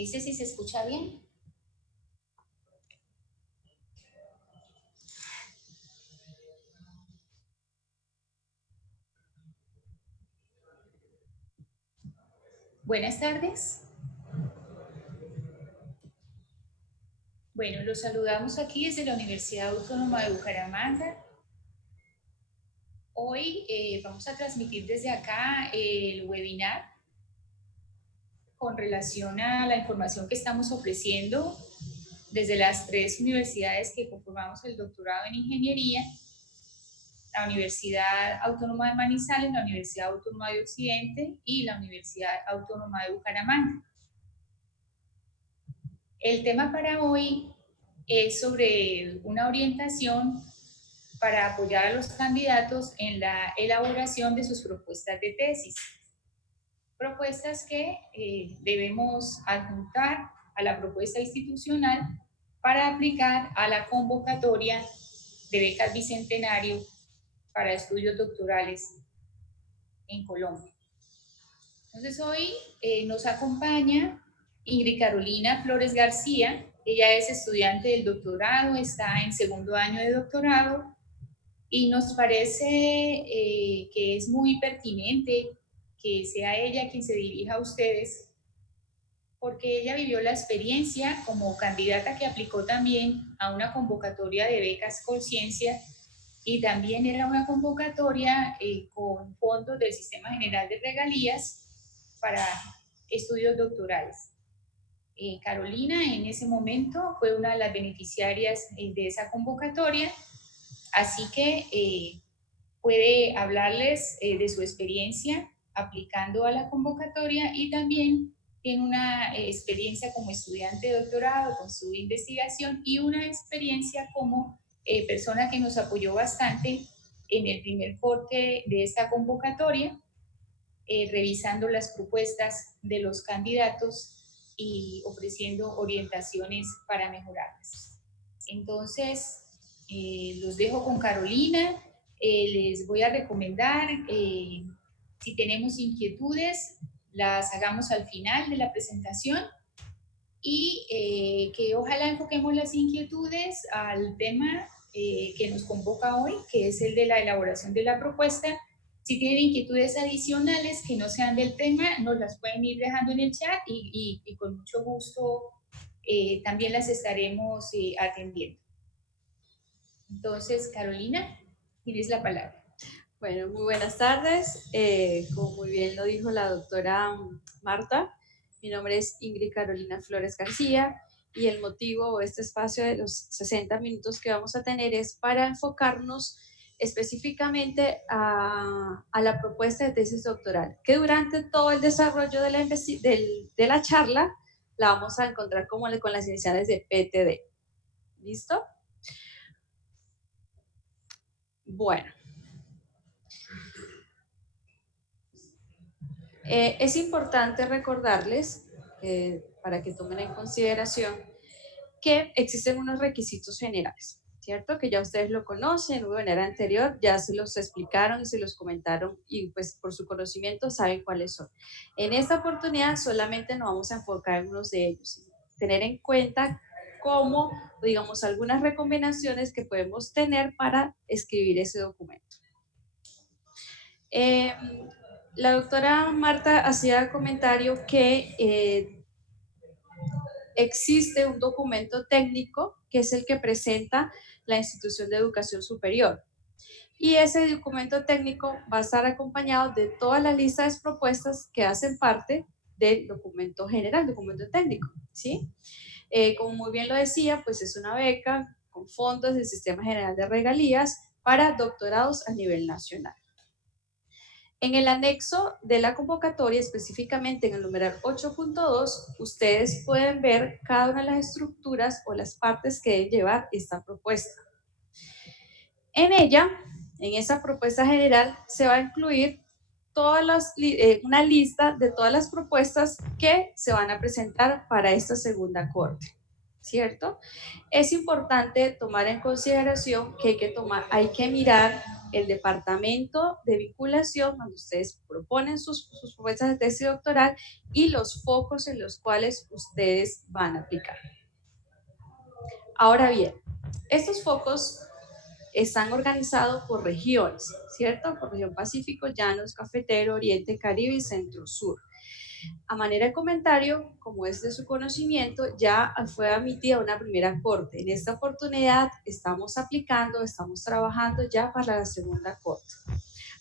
dice si se escucha bien. Buenas tardes. Bueno, los saludamos aquí desde la Universidad Autónoma de Bucaramanga. Hoy vamos a transmitir desde acá el webinar con relación a la información que estamos ofreciendo desde las 3 universidades que conformamos el doctorado en ingeniería: la Universidad Autónoma de Manizales, la Universidad Autónoma de Occidente y la Universidad Autónoma de Bucaramanga. El tema para hoy es sobre una orientación para apoyar a los candidatos en la elaboración de sus propuestas de tesis. Propuestas que debemos adjuntar a la propuesta institucional para aplicar a la convocatoria de becas Bicentenario para estudios doctorales en Colombia. Entonces hoy nos acompaña Ingrid Carolina Flores García. Ella es estudiante del doctorado, está en segundo año de doctorado y nos parece que es muy pertinente que sea ella quien se dirija a ustedes, porque ella vivió la experiencia como candidata que aplicó también a una convocatoria de becas Colciencia, y también era una convocatoria con fondos del Sistema General de Regalías para estudios doctorales. Carolina en ese momento fue una de las beneficiarias de esa convocatoria, así que puede hablarles de su experiencia aplicando a la convocatoria, y también tiene una experiencia como estudiante de doctorado con su investigación y una experiencia como persona que nos apoyó bastante en el primer corte de esta convocatoria, revisando las propuestas de los candidatos y ofreciendo orientaciones para mejorarlas. Entonces, los dejo con Carolina. Les voy a recomendar, si tenemos inquietudes, las hagamos al final de la presentación, y que ojalá enfoquemos las inquietudes al tema que nos convoca hoy, que es el de la elaboración de la propuesta. Si tienen inquietudes adicionales que no sean del tema, nos las pueden ir dejando en el chat y con mucho gusto también las estaremos atendiendo. Entonces, Carolina, tienes la palabra. Bueno, muy buenas tardes. Como muy bien lo dijo la doctora Marta, mi nombre es Ingrid Carolina Flores García, y el motivo o este espacio de los 60 minutos que vamos a tener es para enfocarnos específicamente a la propuesta de tesis doctoral, que durante todo el desarrollo de la charla la vamos a encontrar con las iniciales de PTD. ¿Listo? Bueno. Es importante recordarles, para que tomen en consideración, que existen unos requisitos generales, ¿cierto? Que ya ustedes lo conocen, en un webinar anterior ya se los explicaron y se los comentaron, y pues por su conocimiento saben cuáles son. En esta oportunidad solamente nos vamos a enfocar en unos de ellos, tener en cuenta cómo, digamos, algunas recomendaciones que podemos tener para escribir ese documento. La doctora Marta hacía comentario que existe un documento técnico que es el que presenta la institución de educación superior, y ese documento técnico va a estar acompañado de todas las listas de propuestas que hacen parte del documento general, documento técnico, ¿sí? Como muy bien lo decía, pues es una beca con fondos del Sistema General de Regalías para doctorados a nivel nacional. En el anexo de la convocatoria, específicamente en el numeral 8.2, ustedes pueden ver cada una de las estructuras o las partes que debe llevar esta propuesta. En ella, en esa propuesta general, se va a incluir una lista de todas las propuestas que se van a presentar para esta segunda corte. ¿cierto? Es importante tomar en consideración que hay que mirar el departamento de vinculación donde ustedes proponen sus propuestas de tesis doctoral y los focos en los cuales ustedes van a aplicar. Ahora bien, estos focos están organizados por regiones, ¿cierto? Por región Pacífico, Llanos, Cafetero, Oriente, Caribe y Centro-Sur. A manera de comentario, como es de su conocimiento, ya fue emitida una primera corte. En esta oportunidad estamos aplicando, estamos trabajando ya para la segunda corte.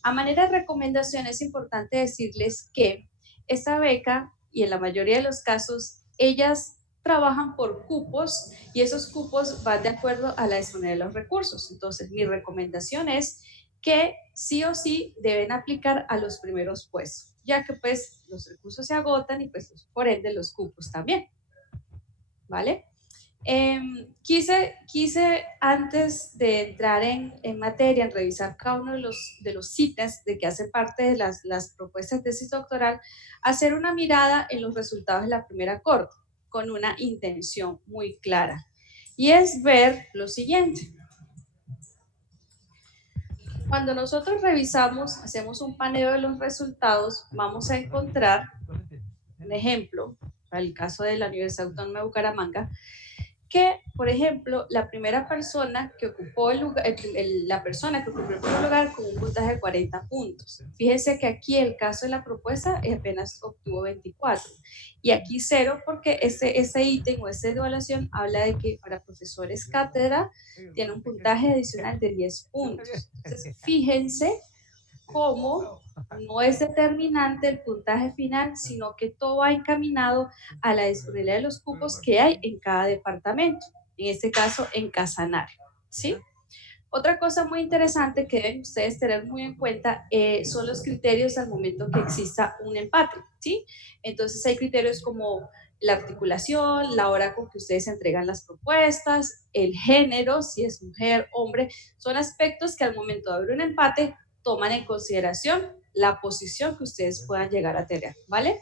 A manera de recomendación es importante decirles que esta beca, y en la mayoría de los casos, ellas trabajan por cupos y esos cupos van de acuerdo a la disponibilidad de los recursos. Entonces, mi recomendación es que sí o sí deben aplicar a los primeros puestos, ya que pues los recursos se agotan y pues por ende los cupos también, ¿vale? Quise antes de entrar en materia, en revisar cada uno de los ítems de que hacen parte de las propuestas de tesis doctoral, hacer una mirada en los resultados de la primera corte con una intención muy clara, y es ver lo siguiente. Cuando nosotros revisamos, hacemos un paneo de los resultados, vamos a encontrar un ejemplo, para el caso de la Universidad Autónoma de Bucaramanga, que, por ejemplo, la primera persona que ocupó la persona que ocupó el primer lugar con un puntaje de 40 puntos. Fíjense que aquí el caso de la propuesta apenas obtuvo 24 y aquí 0 porque ese ítem o esa evaluación habla de que para profesores cátedra tiene un puntaje adicional de 10 puntos. Entonces, fíjense cómo no es determinante el puntaje final, sino que todo va encaminado a la disponibilidad de los cupos que hay en cada departamento, en este caso en Casanare, ¿sí? Otra cosa muy interesante que deben ustedes tener muy en cuenta son los criterios al momento que exista un empate, ¿sí? Entonces hay criterios como la articulación, la hora con que ustedes entregan las propuestas, el género, si es mujer, hombre, son aspectos que al momento de haber un empate toman en consideración la posición que ustedes puedan llegar a tener, ¿vale?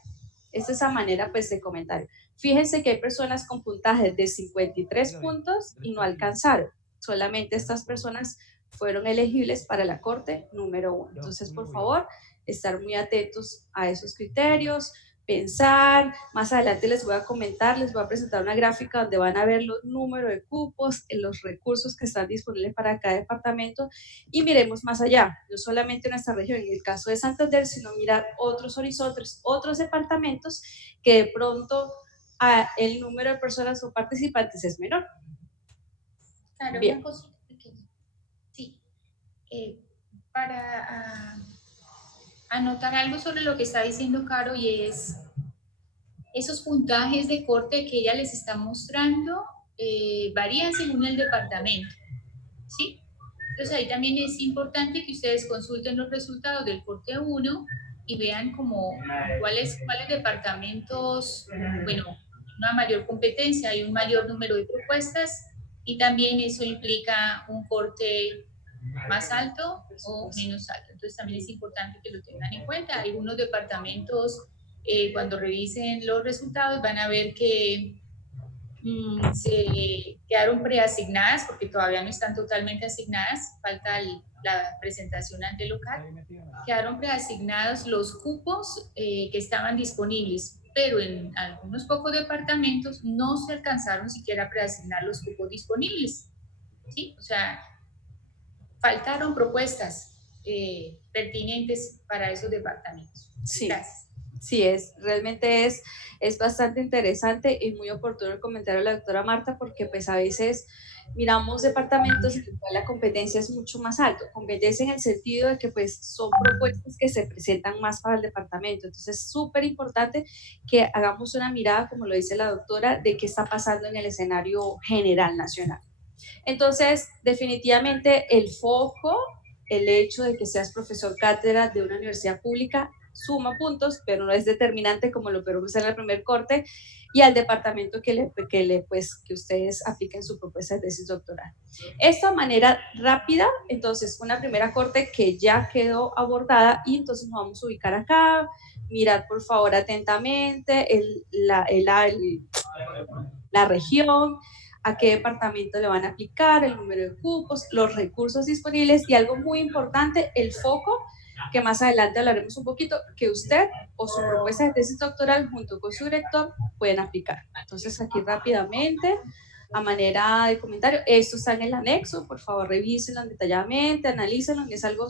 Esta es esa manera pues de comentario. Fíjense que hay personas con puntajes de 53 puntos y no alcanzaron. Solamente estas personas fueron elegibles para la corte número 1. Entonces, por favor, estar muy atentos a esos criterios, pensar. Más adelante les voy a comentar, les voy a presentar una gráfica donde van a ver los números de cupos, los recursos que están disponibles para cada departamento y miremos más allá, no solamente nuestra región, en el caso de Santander, sino mirar otros horizontes, otros departamentos que de pronto el número de personas o participantes es menor. Claro, bien. Una cosita pequeña. Sí, para anotar algo sobre lo que está diciendo Caro, y es esos puntajes de corte que ella les está mostrando varían según el departamento, ¿sí? Entonces ahí también es importante que ustedes consulten los resultados del corte 1 y vean como cuáles departamentos, bueno, una mayor competencia, hay un mayor número de propuestas y también eso implica un corte más alto o menos alto. Entonces también es importante que lo tengan en cuenta. Algunos departamentos, cuando revisen los resultados, van a ver que se quedaron preasignadas porque todavía no están totalmente asignadas, falta la presentación ante el local, quedaron preasignados los cupos que estaban disponibles, pero en algunos pocos departamentos no se alcanzaron siquiera a preasignar los cupos disponibles, ¿sí? O sea, faltaron propuestas pertinentes para esos departamentos. Sí. Gracias. Sí, realmente es bastante interesante y muy oportuno el comentario de la doctora Marta, porque pues a veces miramos departamentos en los cuales la competencia es mucho más alta, competencia en el sentido de que pues son propuestas que se presentan más para el departamento, entonces es súper importante que hagamos una mirada, como lo dice la doctora, de qué está pasando en el escenario general nacional. Entonces, definitivamente el foco, el hecho de que seas profesor cátedra de una universidad pública, suma puntos, pero no es determinante como lo podemos hacer en el primer corte, y al departamento que ustedes apliquen su propuesta de tesis doctoral. Esta manera rápida, entonces una primera corte que ya quedó abordada y entonces nos vamos a ubicar acá, Mirad por favor atentamente la región, a qué departamento le van a aplicar, el número de cupos, los recursos disponibles y algo muy importante, el foco, que más adelante hablaremos un poquito, que usted o su propuesta de tesis doctoral junto con su director pueden aplicar. Entonces aquí rápidamente, a manera de comentario, esto está en el anexo, por favor revísenlo detalladamente, analícenlo, y es algo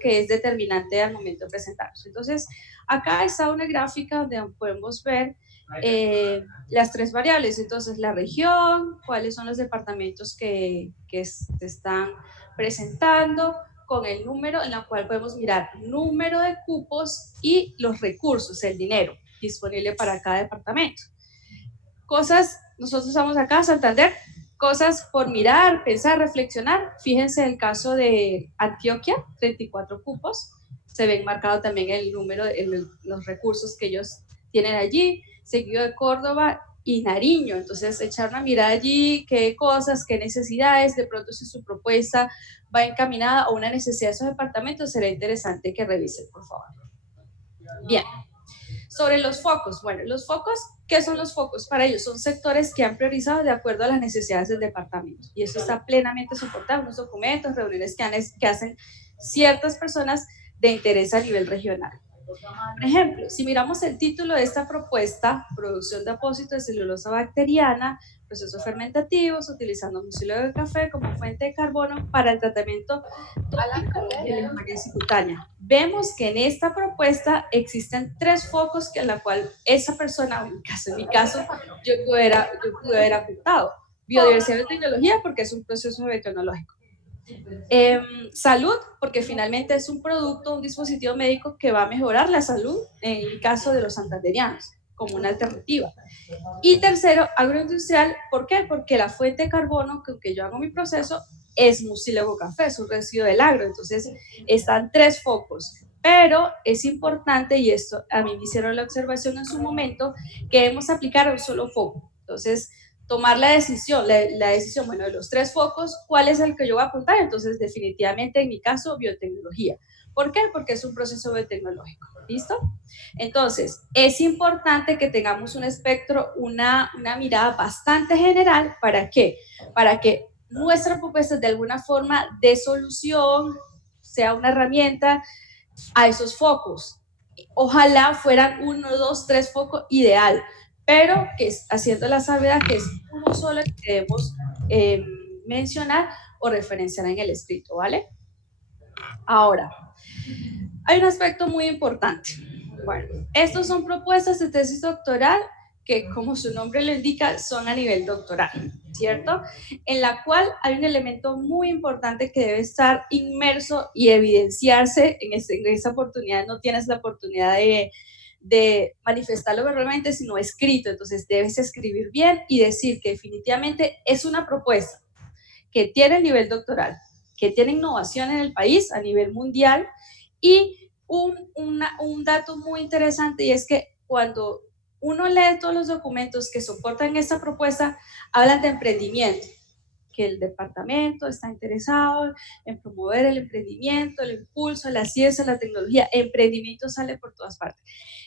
que es determinante al momento de presentarlos. Entonces acá está una gráfica donde podemos ver las tres variables, entonces la región, cuáles son los departamentos que se están presentando, con el número en la cual podemos mirar número de cupos y los recursos, el dinero disponible para cada departamento. Cosas, nosotros estamos acá, Santander, cosas por mirar, pensar, reflexionar. Fíjense el caso de Antioquia, 34 cupos, se ven marcado también el número, los recursos que ellos tienen allí, seguido de Córdoba y Nariño. Entonces, echar una mirada allí, qué cosas, qué necesidades, de pronto si su propuesta va encaminada a una necesidad de esos departamentos, será interesante que revisen, por favor. Bien. Sobre los focos, bueno, los focos, ¿qué son los focos? Para ellos son sectores que han priorizado de acuerdo a las necesidades del departamento, y eso está plenamente soportado en unos documentos, reuniones que hacen ciertas personas de interés a nivel regional. Por ejemplo, si miramos el título de esta propuesta, producción de apósito de celulosa bacteriana, procesos fermentativos, utilizando mucílago de café como fuente de carbono para el tratamiento tópico de la enfermedad cutánea. Vemos que en esta propuesta existen tres focos que en la cual esa persona, en mi caso, yo pude haber apuntado. Biodiversidad y tecnología, porque es un proceso biotecnológico. Salud, porque finalmente es un producto, un dispositivo médico que va a mejorar la salud en el caso de los santanderianos, como una alternativa. Y tercero, agroindustrial, ¿por qué? Porque la fuente de carbono con que yo hago mi proceso es mucílago café, es un residuo del agro. Entonces están tres focos, pero es importante, y esto a mí me hicieron la observación en su momento, que debemos aplicar a un solo foco. Entonces, tomar la decisión, bueno, de los tres focos, ¿cuál es el que yo voy a apuntar? Entonces, definitivamente en mi caso, biotecnología. ¿Por qué? Porque es un proceso biotecnológico. ¿Listo? Entonces, es importante que tengamos un espectro, una mirada bastante general. ¿Para qué? Para que nuestra propuesta de alguna forma de solución sea una herramienta a esos focos. Ojalá fueran 1, 2, 3 focos ideal, pero que haciendo la salvedad que es uno solo que debemos mencionar o referenciar en el escrito, ¿vale? Ahora, hay un aspecto muy importante. Bueno, estos son propuestas de tesis doctoral que, como su nombre lo indica, son a nivel doctoral, ¿cierto? En la cual hay un elemento muy importante que debe estar inmerso y evidenciarse en esa oportunidad. No tienes la oportunidad de manifestarlo verbalmente, sino escrito. Entonces debes escribir bien y decir que definitivamente es una propuesta que tiene el nivel doctoral, que tiene innovación en el país a nivel mundial. Y un dato muy interesante, y es que cuando uno lee todos los documentos que soportan esta propuesta, hablan de emprendimiento, que el departamento está interesado en promover el emprendimiento, el impulso, la ciencia, la tecnología. Emprendimiento sale por todas partes.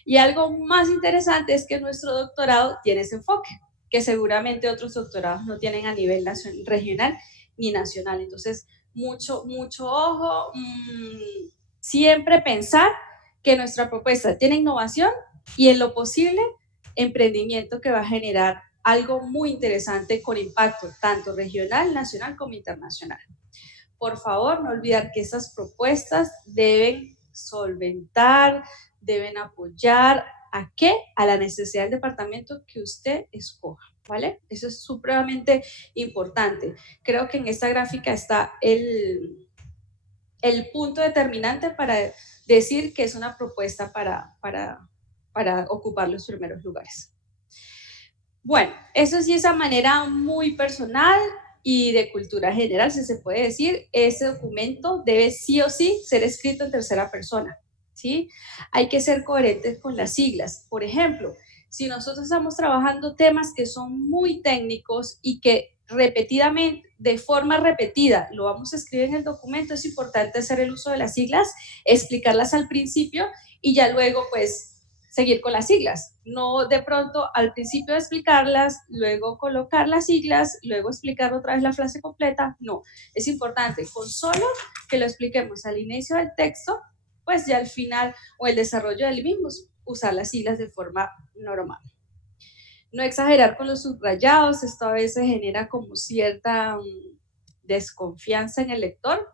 Y algo más interesante es que nuestro doctorado tiene ese enfoque, que seguramente otros doctorados no tienen a nivel regional ni nacional. Entonces, mucho ojo, siempre pensar que nuestra propuesta tiene innovación y en lo posible emprendimiento que va a generar algo muy interesante con impacto tanto regional, nacional como internacional. Por favor, no olvidar que esas propuestas deben solventar, deben apoyar ¿a qué? A la necesidad del departamento que usted escoja, ¿vale? Eso es supremamente importante. Creo que en esta gráfica está el punto determinante para decir que es una propuesta para ocupar los primeros lugares. Bueno, eso sí es a manera muy personal y de cultura general, si se puede decir. Ese documento debe sí o sí ser escrito en tercera persona, ¿sí? Hay que ser coherentes con las siglas. Por ejemplo, si nosotros estamos trabajando temas que son muy técnicos y que repetidamente, de forma repetida, lo vamos a escribir en el documento, es importante hacer el uso de las siglas, explicarlas al principio y ya luego, pues, seguir con las siglas, no de pronto al principio de explicarlas, luego colocar las siglas, luego explicar otra vez la frase completa, no, es importante con solo que lo expliquemos al inicio del texto, pues ya al final o el desarrollo del mismo, usar las siglas de forma normal. No exagerar con los subrayados, esto a veces genera como cierta desconfianza en el lector.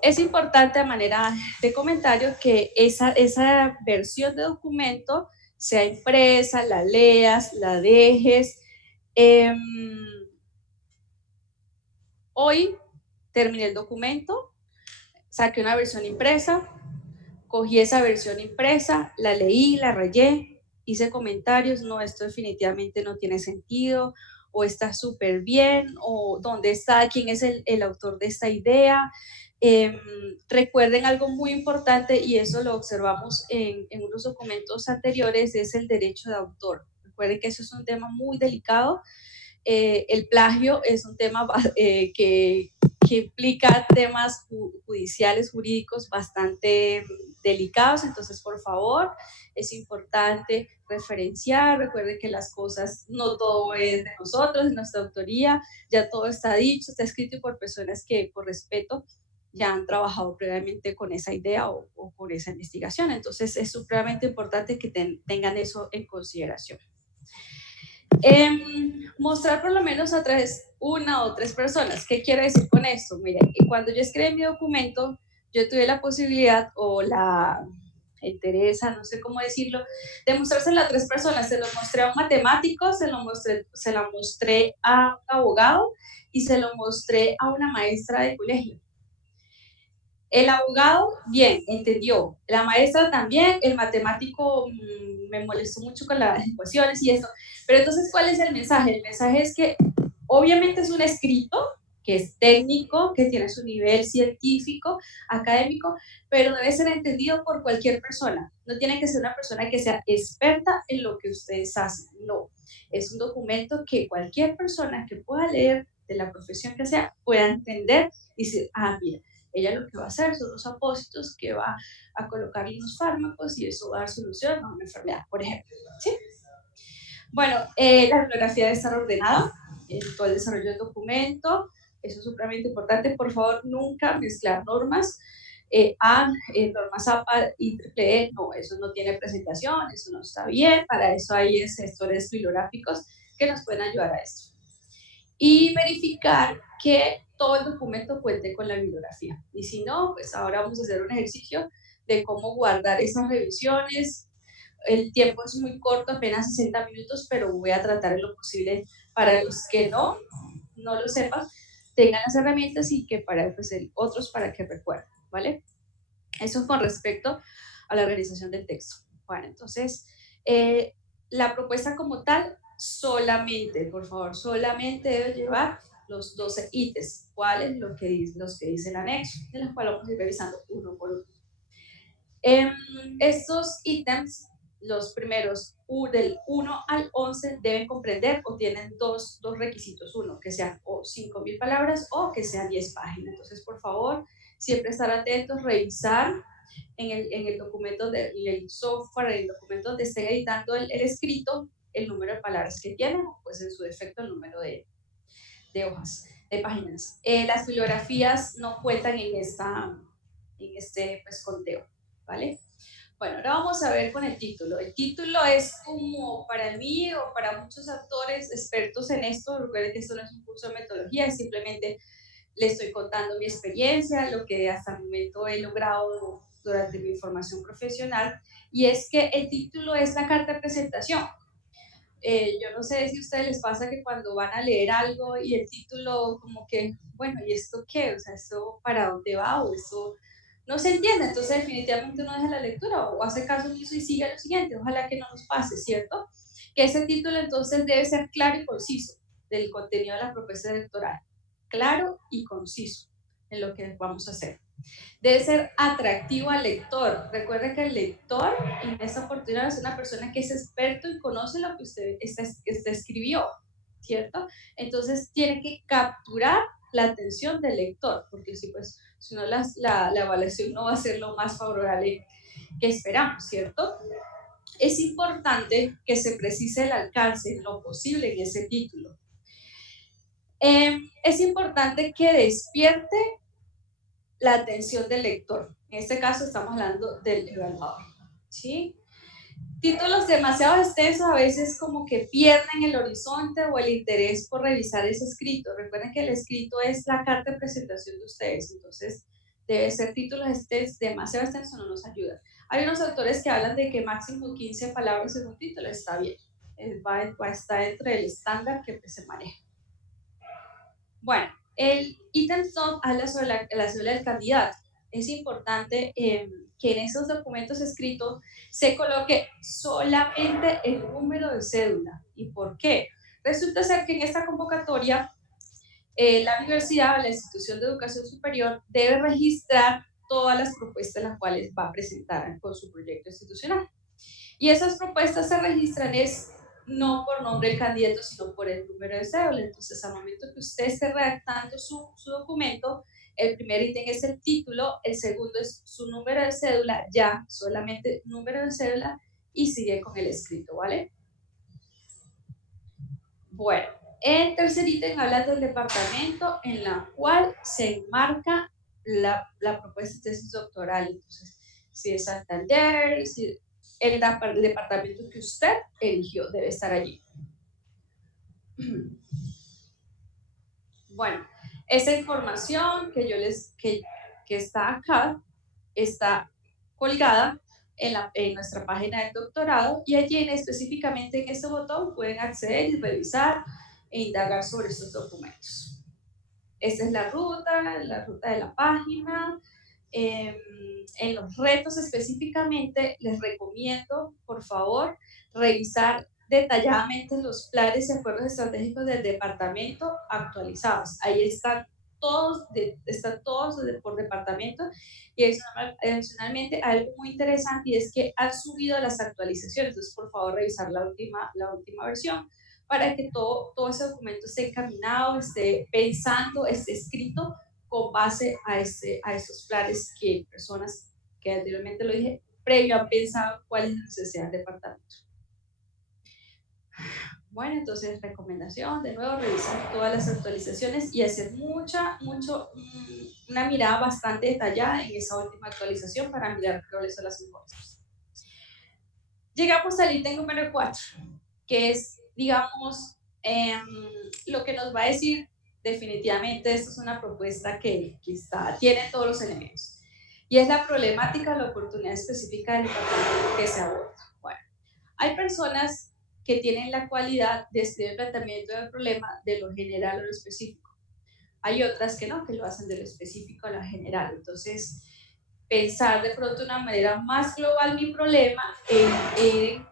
Es importante a manera de comentario que esa versión de documento sea impresa, la leas, la dejes. Hoy terminé el documento, saqué una versión impresa, cogí esa versión impresa, la leí, la rayé, hice comentarios, no, esto definitivamente no tiene sentido, o está súper bien, o dónde está, quién es el autor de esta idea. Recuerden algo muy importante, y eso lo observamos en unos documentos anteriores, es el derecho de autor. Recuerden que eso es un tema muy delicado. El plagio es un tema que implica temas judiciales, jurídicos bastante delicados, entonces por favor es importante referenciar, recuerden que las cosas, no todo es de nosotros, de nuestra autoría, ya todo está dicho, está escrito por personas que por respeto ya han trabajado previamente con esa idea o con esa investigación, entonces es supremamente importante que tengan eso en consideración. Mostrar por lo menos a una o tres personas. ¿Qué quiero decir con esto? Miren, cuando yo escribí mi documento, yo tuve la posibilidad o la interesa, no sé cómo decirlo, de mostrárselo a tres personas. Se lo mostré a un matemático, se lo mostré a un abogado y se lo mostré a una maestra de colegio. El abogado, bien, entendió. La maestra también, el matemático me molestó mucho con las ecuaciones y eso. Pero entonces, ¿cuál es el mensaje? El mensaje es que obviamente es un escrito que es técnico, que tiene su nivel científico, académico, pero debe ser entendido por cualquier persona. No tiene que ser una persona que sea experta en lo que ustedes hacen, no. Es un documento que cualquier persona que pueda leer, de la profesión que sea, pueda entender y decir, ah, mira, ella lo que va a hacer son los apósitos que va a colocar unos fármacos y eso va a dar solución a una enfermedad, por ejemplo. ¿Sí? Bueno, la bibliografía debe estar ordenada en todo el desarrollo del documento. Eso es supremamente importante. Por favor, nunca mezclar normas. Normas APA y EEE, no, eso no tiene presentación, eso no está bien. Para eso hay gestores bibliográficos que nos pueden ayudar a esto. Y verificar que todo el documento cuente con la bibliografía. Y si no, pues ahora vamos a hacer un ejercicio de cómo guardar esas revisiones. El tiempo es muy corto, apenas 60 minutos, pero voy a tratar en lo posible para los que no lo sepan, tengan las herramientas y que para pues, otros para que recuerden, ¿vale? Eso con respecto a la organización del texto. Bueno, entonces, la propuesta como tal, solamente, por favor, solamente debe llevar los 12 ítems. ¿Cuáles? Los que dice el anexo, de los cuales vamos a ir revisando uno por uno. Estos ítems, los primeros del 1 al 11, deben comprender o tienen dos requisitos. Uno, que sean o 5.000 palabras o que sean 10 páginas. Entonces, por favor, siempre estar atentos, revisar en el documento del software, en el documento donde estén editando el escrito, el número de palabras que tienen, pues en su defecto el número de hojas, de páginas. Las bibliografías no cuentan en este pues, conteo, ¿vale? Bueno, ahora vamos a ver con el título. El título es como para mí o para muchos autores expertos en esto, recuerden que esto no es un curso de metodología, es simplemente les estoy contando mi experiencia, lo que hasta el momento he logrado durante mi formación profesional, y es que el título es la carta de presentación. Yo no sé si a ustedes les pasa que cuando van a leer algo y el título como que, bueno, ¿y esto qué? O sea, ¿esto para dónde va? O esto no se entiende, entonces definitivamente uno deja la lectura o hace caso omiso y sigue lo siguiente. Ojalá que no nos pase, ¿cierto? Que ese título entonces debe ser claro y conciso del contenido de la propuesta electoral. Claro y conciso en lo que vamos a hacer. Debe ser atractivo al lector. Recuerde que el lector en esta oportunidad es una persona que es experto y conoce lo que usted escribió, ¿cierto? Entonces tiene que capturar la atención del lector, porque si no la evaluación no va a ser lo más favorable que esperamos, ¿cierto? Es importante que se precise el alcance en lo posible en ese título. Es importante que despierte la atención del lector. En este caso estamos hablando del evaluador, ¿sí? Títulos demasiado extensos a veces como que pierden el horizonte o el interés por revisar ese escrito. Recuerden que el escrito es la carta de presentación de ustedes, entonces debe ser títulos demasiado extensos, no nos ayuda. Hay unos autores que hablan de que máximo 15 palabras en un título está bien, va a estar dentro del estándar que se maneja. Bueno, el ítem stop habla sobre la cédula del candidato. Es importante que en esos documentos escritos se coloque solamente el número de cédula. ¿Y por qué? Resulta ser que en esta convocatoria la universidad o la institución de educación superior debe registrar todas las propuestas las cuales va a presentar con su proyecto institucional. Y esas propuestas se registran no por nombre del candidato, sino por el número de cédula. Entonces, al momento que usted esté redactando su documento, el primer ítem es el título, el segundo es su número de cédula, ya solamente número de cédula, y sigue con el escrito, ¿vale? Bueno, el tercer ítem habla del departamento en la cual se enmarca la propuesta de tesis doctoral. Entonces, si es Santander, si el departamento que usted eligió debe estar allí. Bueno, esa información que está acá está colgada en nuestra página del doctorado, y allí específicamente en este botón pueden acceder y revisar e indagar sobre estos documentos. Esta es la ruta de la página. En los retos específicamente les recomiendo, por favor, revisar detalladamente los planes y acuerdos estratégicos del departamento actualizados. Ahí están todos por departamento, y adicionalmente algo muy interesante, y es que han subido las actualizaciones. Entonces, por favor, revisar la última versión para que todo ese documento esté encaminado, esté pensando, esté escrito con base a esos planes que personas que anteriormente lo dije, previo han pensado cuál es la necesidad del departamento. Bueno, entonces recomendación, de nuevo, revisar todas las actualizaciones y hacer una mirada bastante detallada en esa última actualización para mirar cuáles son las mejores. Llegamos al ítem número 4, que es, digamos, lo que nos va a decir definitivamente esto es una propuesta que tiene todos los elementos, y es la problemática o la oportunidad específica del departamento que se aborda. Bueno, hay personas que tienen la cualidad de escribir el planteamiento del problema de lo general o lo específico. Hay otras que no, que lo hacen de lo específico a lo general. Entonces, pensar de pronto de una manera más global mi problema,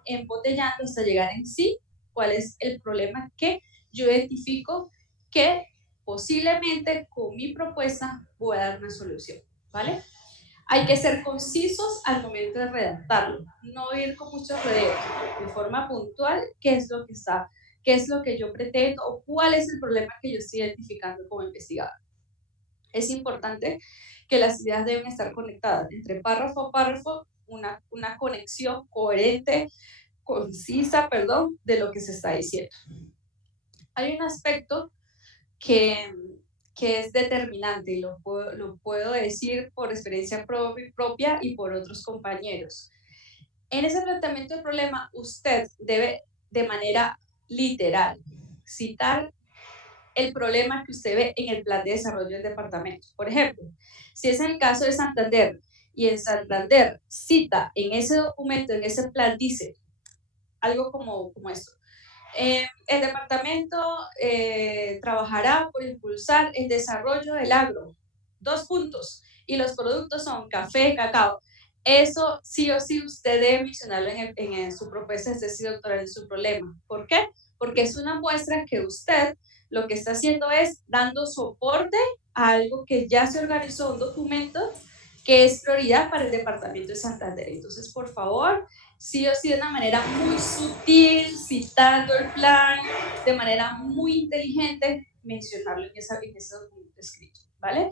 embotellando hasta llegar en sí cuál es el problema que yo identifico que posiblemente con mi propuesta pueda dar una solución, ¿vale? Hay que ser concisos al momento de redactarlo, no ir con muchos rodeos, de forma puntual, qué es lo que yo pretendo o cuál es el problema que yo estoy identificando como investigador. Es importante que las ideas deben estar conectadas entre párrafo a párrafo, una conexión coherente, concisa, de lo que se está diciendo. Hay un aspecto que es determinante, y lo puedo decir por experiencia propia y por otros compañeros. En ese planteamiento del problema, usted debe de manera literal citar el problema que usted ve en el plan de desarrollo del departamento. Por ejemplo, si es el caso de Santander, y en Santander cita en ese documento, en ese plan, dice algo como esto: el departamento trabajará por impulsar el desarrollo del agro. 2 puntos. Y los productos son café, cacao. Eso sí o sí usted debe mencionarlo en su propuesta de tesis doctoral, en su problema. ¿Por qué? Porque es una muestra que usted lo que está haciendo es dando soporte a algo que ya se organizó, un documento que es prioridad para el departamento de Santander. Entonces, por favor, sí o sí, de una manera muy sutil, citando el plan, de manera muy inteligente, mencionarlo en ese documento escrito, ¿vale?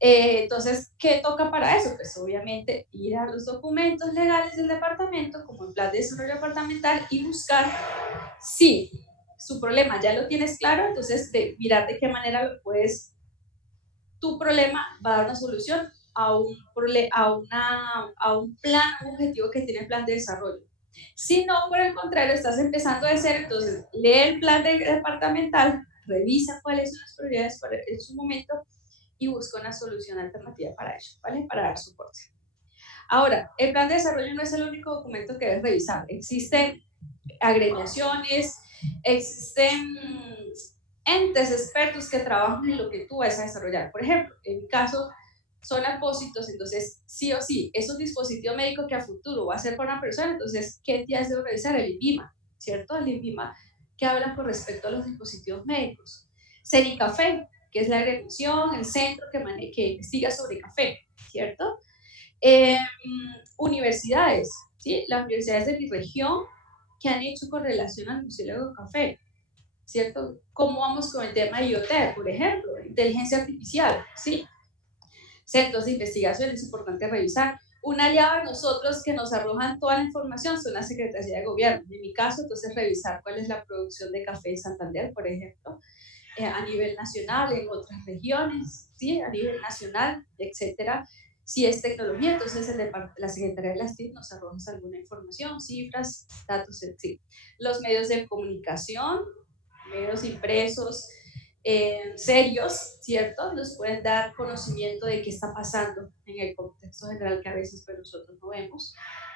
Entonces, ¿qué toca para eso? Pues obviamente ir a los documentos legales del departamento, como el plan de desarrollo departamental, y buscar si su problema ya lo tienes claro, entonces mirar de qué manera lo puedes, tu problema va a dar una solución a un plan, un objetivo que tiene el plan de desarrollo. Si no, por el contrario, estás empezando de cero, entonces lee el plan departamental, revisa cuáles son las prioridades en su momento y busca una solución alternativa para ello, ¿vale? Para dar soporte. Ahora, el plan de desarrollo no es el único documento que debes revisar. Existen agremiaciones, existen entes expertos que trabajan en lo que tú vas a desarrollar. Por ejemplo, en mi caso, son apósitos, entonces sí o sí, es un dispositivo médico que a futuro va a ser para una persona, entonces, ¿qué días debo revisar? El INVIMA, ¿cierto? El INVIMA que habla con respecto a los dispositivos médicos. CENICAFE, que es la agremiación, el centro que investiga sobre café, ¿cierto? Universidades, ¿sí? Las universidades de mi región que han hecho con relación al murciélago de café, ¿cierto? ¿Cómo vamos con el tema de IoT, por ejemplo? Inteligencia artificial, ¿sí? Centros de investigación, es importante revisar. Un aliado a nosotros que nos arrojan toda la información son la Secretaría de Gobierno. En mi caso, entonces, revisar cuál es la producción de café en Santander, por ejemplo, a nivel nacional, en otras regiones, ¿sí? A nivel nacional, etcétera. Si es tecnología, entonces la Secretaría de las TIC nos arroja alguna información, cifras, datos, etc. Los medios de comunicación, medios impresos, serios, ¿cierto? Nos pueden dar conocimiento de qué está pasando en el contexto general que a veces pues, nosotros no vemos.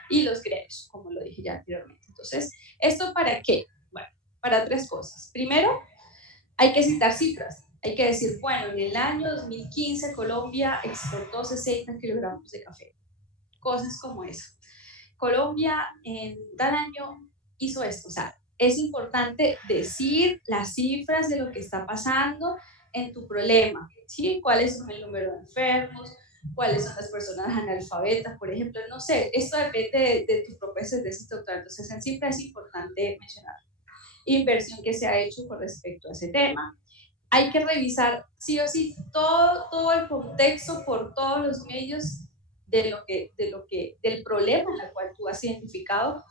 Y los gremios, como lo dije ya anteriormente. Entonces, ¿esto para qué? Bueno, para tres cosas. Primero, hay que citar cifras. Hay que decir, bueno, en el año 2015 Colombia exportó 60 kilogramos de café. Cosas como eso. Colombia en tal año hizo esto. O sea, es importante decir las cifras de lo que está pasando en tu problema, ¿sí? ¿Cuáles son el número de enfermos? ¿Cuáles son las personas analfabetas, por ejemplo? No sé, esto depende de tus propuestas de ese doctor. Entonces, en cifras es importante mencionar inversión que se ha hecho con respecto a ese tema. Hay que revisar sí o sí todo el contexto por todos los medios del problema en el cual tú has identificado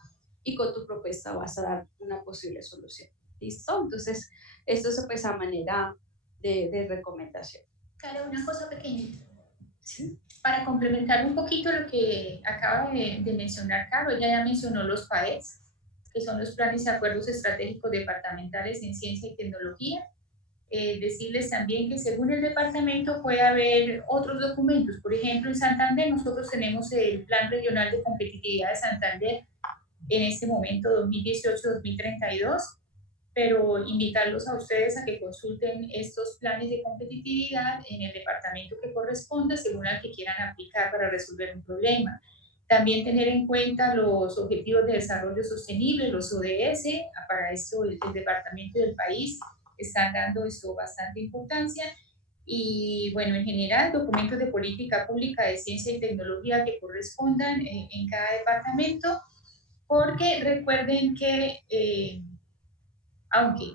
y con tu propuesta vas a dar una posible solución. ¿Listo? Entonces, esto es pues a manera de recomendación. Cara, una cosa pequeñita. ¿Sí? Para complementar un poquito lo que acaba de mencionar Caro, ella ya mencionó los PAES, que son los planes y acuerdos estratégicos departamentales en ciencia y tecnología. Decirles también que según el departamento puede haber otros documentos. Por ejemplo, en Santander nosotros tenemos el Plan Regional de Competitividad de Santander en este momento 2018-2032, pero invitarlos a ustedes a que consulten estos planes de competitividad en el departamento que corresponda según al que quieran aplicar para resolver un problema. También tener en cuenta los Objetivos de Desarrollo Sostenible, los ODS, para esto el departamento del país están dando esto bastante importancia. Y bueno, en general, documentos de política pública de ciencia y tecnología que correspondan en cada departamento, porque recuerden que aunque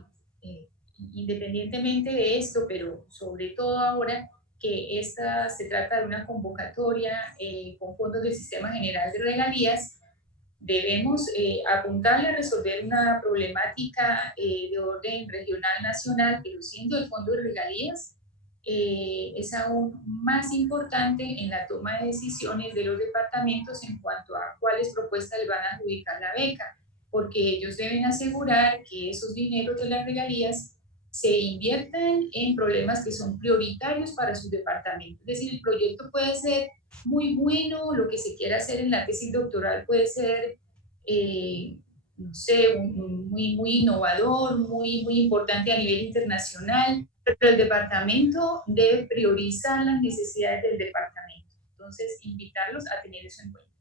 independientemente de esto, pero sobre todo ahora que esta se trata de una convocatoria con fondos del Sistema General de Regalías, debemos apuntarle a resolver una problemática de orden regional nacional, pero siendo el fondo de regalías es aún más importante en la toma de decisiones de los departamentos en cuanto a cuáles propuestas le van a adjudicar la beca, porque ellos deben asegurar que esos dineros de las regalías se inviertan en problemas que son prioritarios para su departamento. Es decir, el proyecto puede ser muy bueno, lo que se quiera hacer en la tesis doctoral puede ser, no sé, muy innovador, muy importante a nivel internacional, pero el departamento debe priorizar las necesidades del departamento. Entonces, invitarlos a tener eso en cuenta.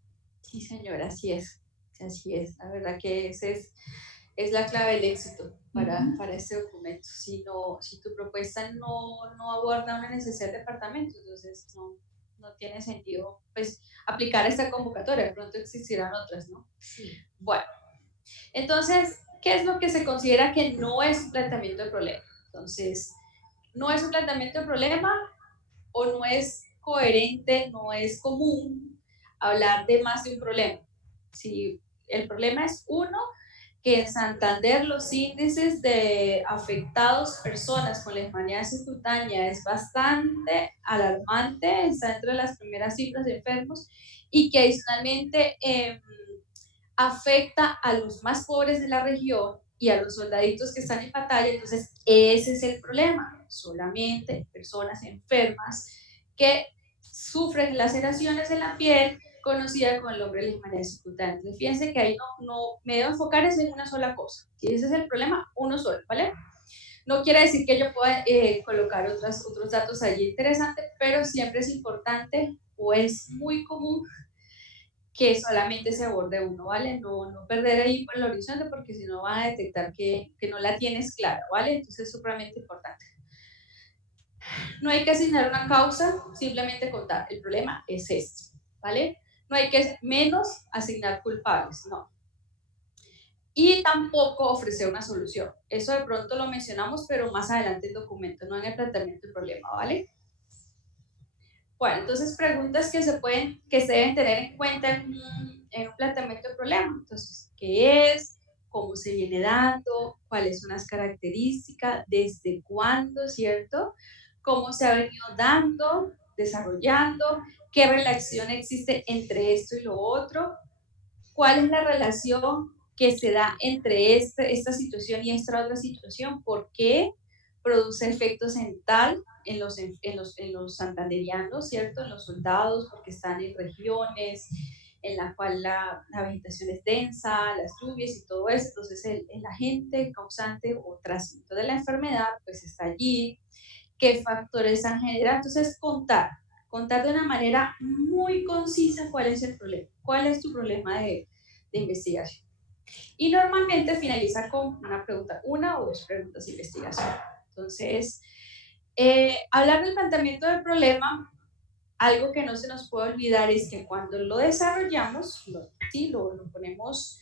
Sí, señora, así es. Así es. La verdad que ese es la clave del éxito para este documento. Si tu propuesta no aborda una necesidad del departamento, entonces no tiene sentido pues, aplicar esta convocatoria. De pronto existirán otras, ¿no? Sí. Bueno, entonces, ¿qué es lo que se considera que no es un planteamiento de problema? Entonces, no es un planteamiento de problema o no es coherente, no es común hablar de más de un problema. Si el problema es uno, que en Santander los índices de afectados personas con leishmaniasis cutánea es bastante alarmante, está entre las primeras cifras de enfermos y que adicionalmente afecta a los más pobres de la región y a los soldaditos que están en batalla. Entonces ese es el problema, solamente personas enfermas que sufren laceraciones en la piel conocida con el nombre de leishmaniasis cutánea. Entonces fíjense que ahí no me debo enfocar en una sola cosa. Si ese es el problema, uno solo, ¿vale? No quiere decir que yo pueda colocar otros datos allí interesantes, pero siempre es importante o es muy común que solamente se aborde uno, ¿vale? No perder ahí por el horizonte porque si no van a detectar que no la tienes clara, ¿vale? Entonces es supremamente importante. No hay que asignar una causa, simplemente contar, el problema es este, ¿vale? No hay que menos asignar culpables, no. Y tampoco ofrecer una solución. Eso de pronto lo mencionamos, pero más adelante en el documento, no en el planteamiento del problema, ¿vale? Bueno, entonces preguntas que se deben tener en cuenta en un planteamiento de problema. Entonces, ¿qué es? ¿Cómo se viene dando? ¿Cuáles son las características? ¿Desde cuándo? ¿Cierto? ¿Cómo se ha venido dando, desarrollando? ¿Qué relación existe entre esto y lo otro? ¿Cuál es la relación que se da entre esta situación y esta otra situación? ¿Por qué produce efectos en tal, en los santanderianos, ¿cierto? En los soldados, porque están en regiones en la cual la vegetación es densa, las lluvias y todo eso, entonces el agente causante o transmisor de la enfermedad pues está allí, qué factores han generado, entonces contar de una manera muy concisa cuál es el problema, cuál es tu problema de investigación. Y normalmente finaliza con una pregunta, una o dos preguntas de investigación. Entonces, hablar del planteamiento del problema, algo que no se nos puede olvidar es que cuando lo desarrollamos, lo ponemos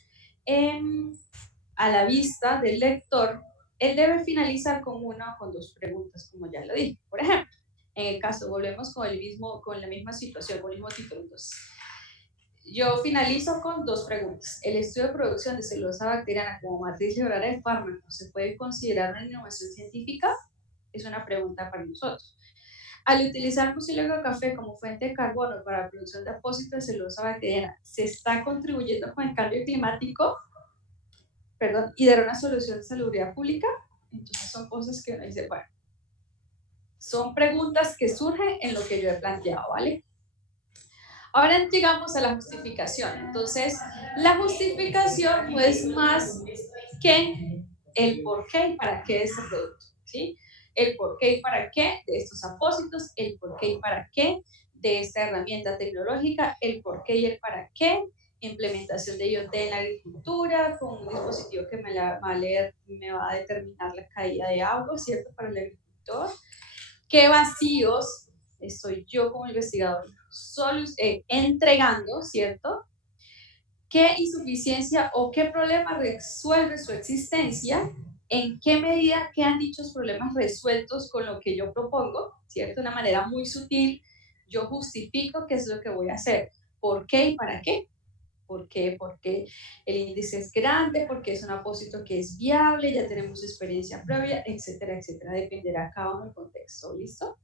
a la vista del lector, él debe finalizar con una o con dos preguntas, como ya lo dije. Por ejemplo, en el caso, volvemos con la misma situación, con el mismo título. Entonces, yo finalizo con dos preguntas. ¿El estudio de producción de celulosa bacteriana como matriz libraria de fármacos se puede considerar una innovación científica? Es una pregunta para nosotros. Al utilizar mucílago de café como fuente de carbono para la producción de apósitos de celulosa bacteriana, ¿se está contribuyendo con el cambio climático? Y dar una solución de salubridad pública? Entonces son cosas que uno dice, bueno, son preguntas que surgen en lo que yo he planteado, ¿vale? Ahora llegamos a la justificación. Entonces, la justificación no es más que el por qué y para qué de este producto, ¿sí? El por qué y para qué de estos apósitos, el por qué y para qué de esta herramienta tecnológica, el por qué y el para qué, implementación de IoT en la agricultura, con un dispositivo que me va a determinar la caída de agua, ¿cierto? Para el agricultor. ¿Qué vacíos estoy yo como investigador entregando, ¿cierto? ¿Qué insuficiencia o qué problema resuelve su existencia? ¿En qué medida quedan dichos problemas resueltos con lo que yo propongo? ¿Cierto? De una manera muy sutil, yo justifico qué es lo que voy a hacer. ¿Por qué y para qué? ¿Por qué? Porque el índice es grande, porque es un apósito que es viable, ya tenemos experiencia previa, etcétera, etcétera. Dependerá cada uno del contexto. ¿Listo?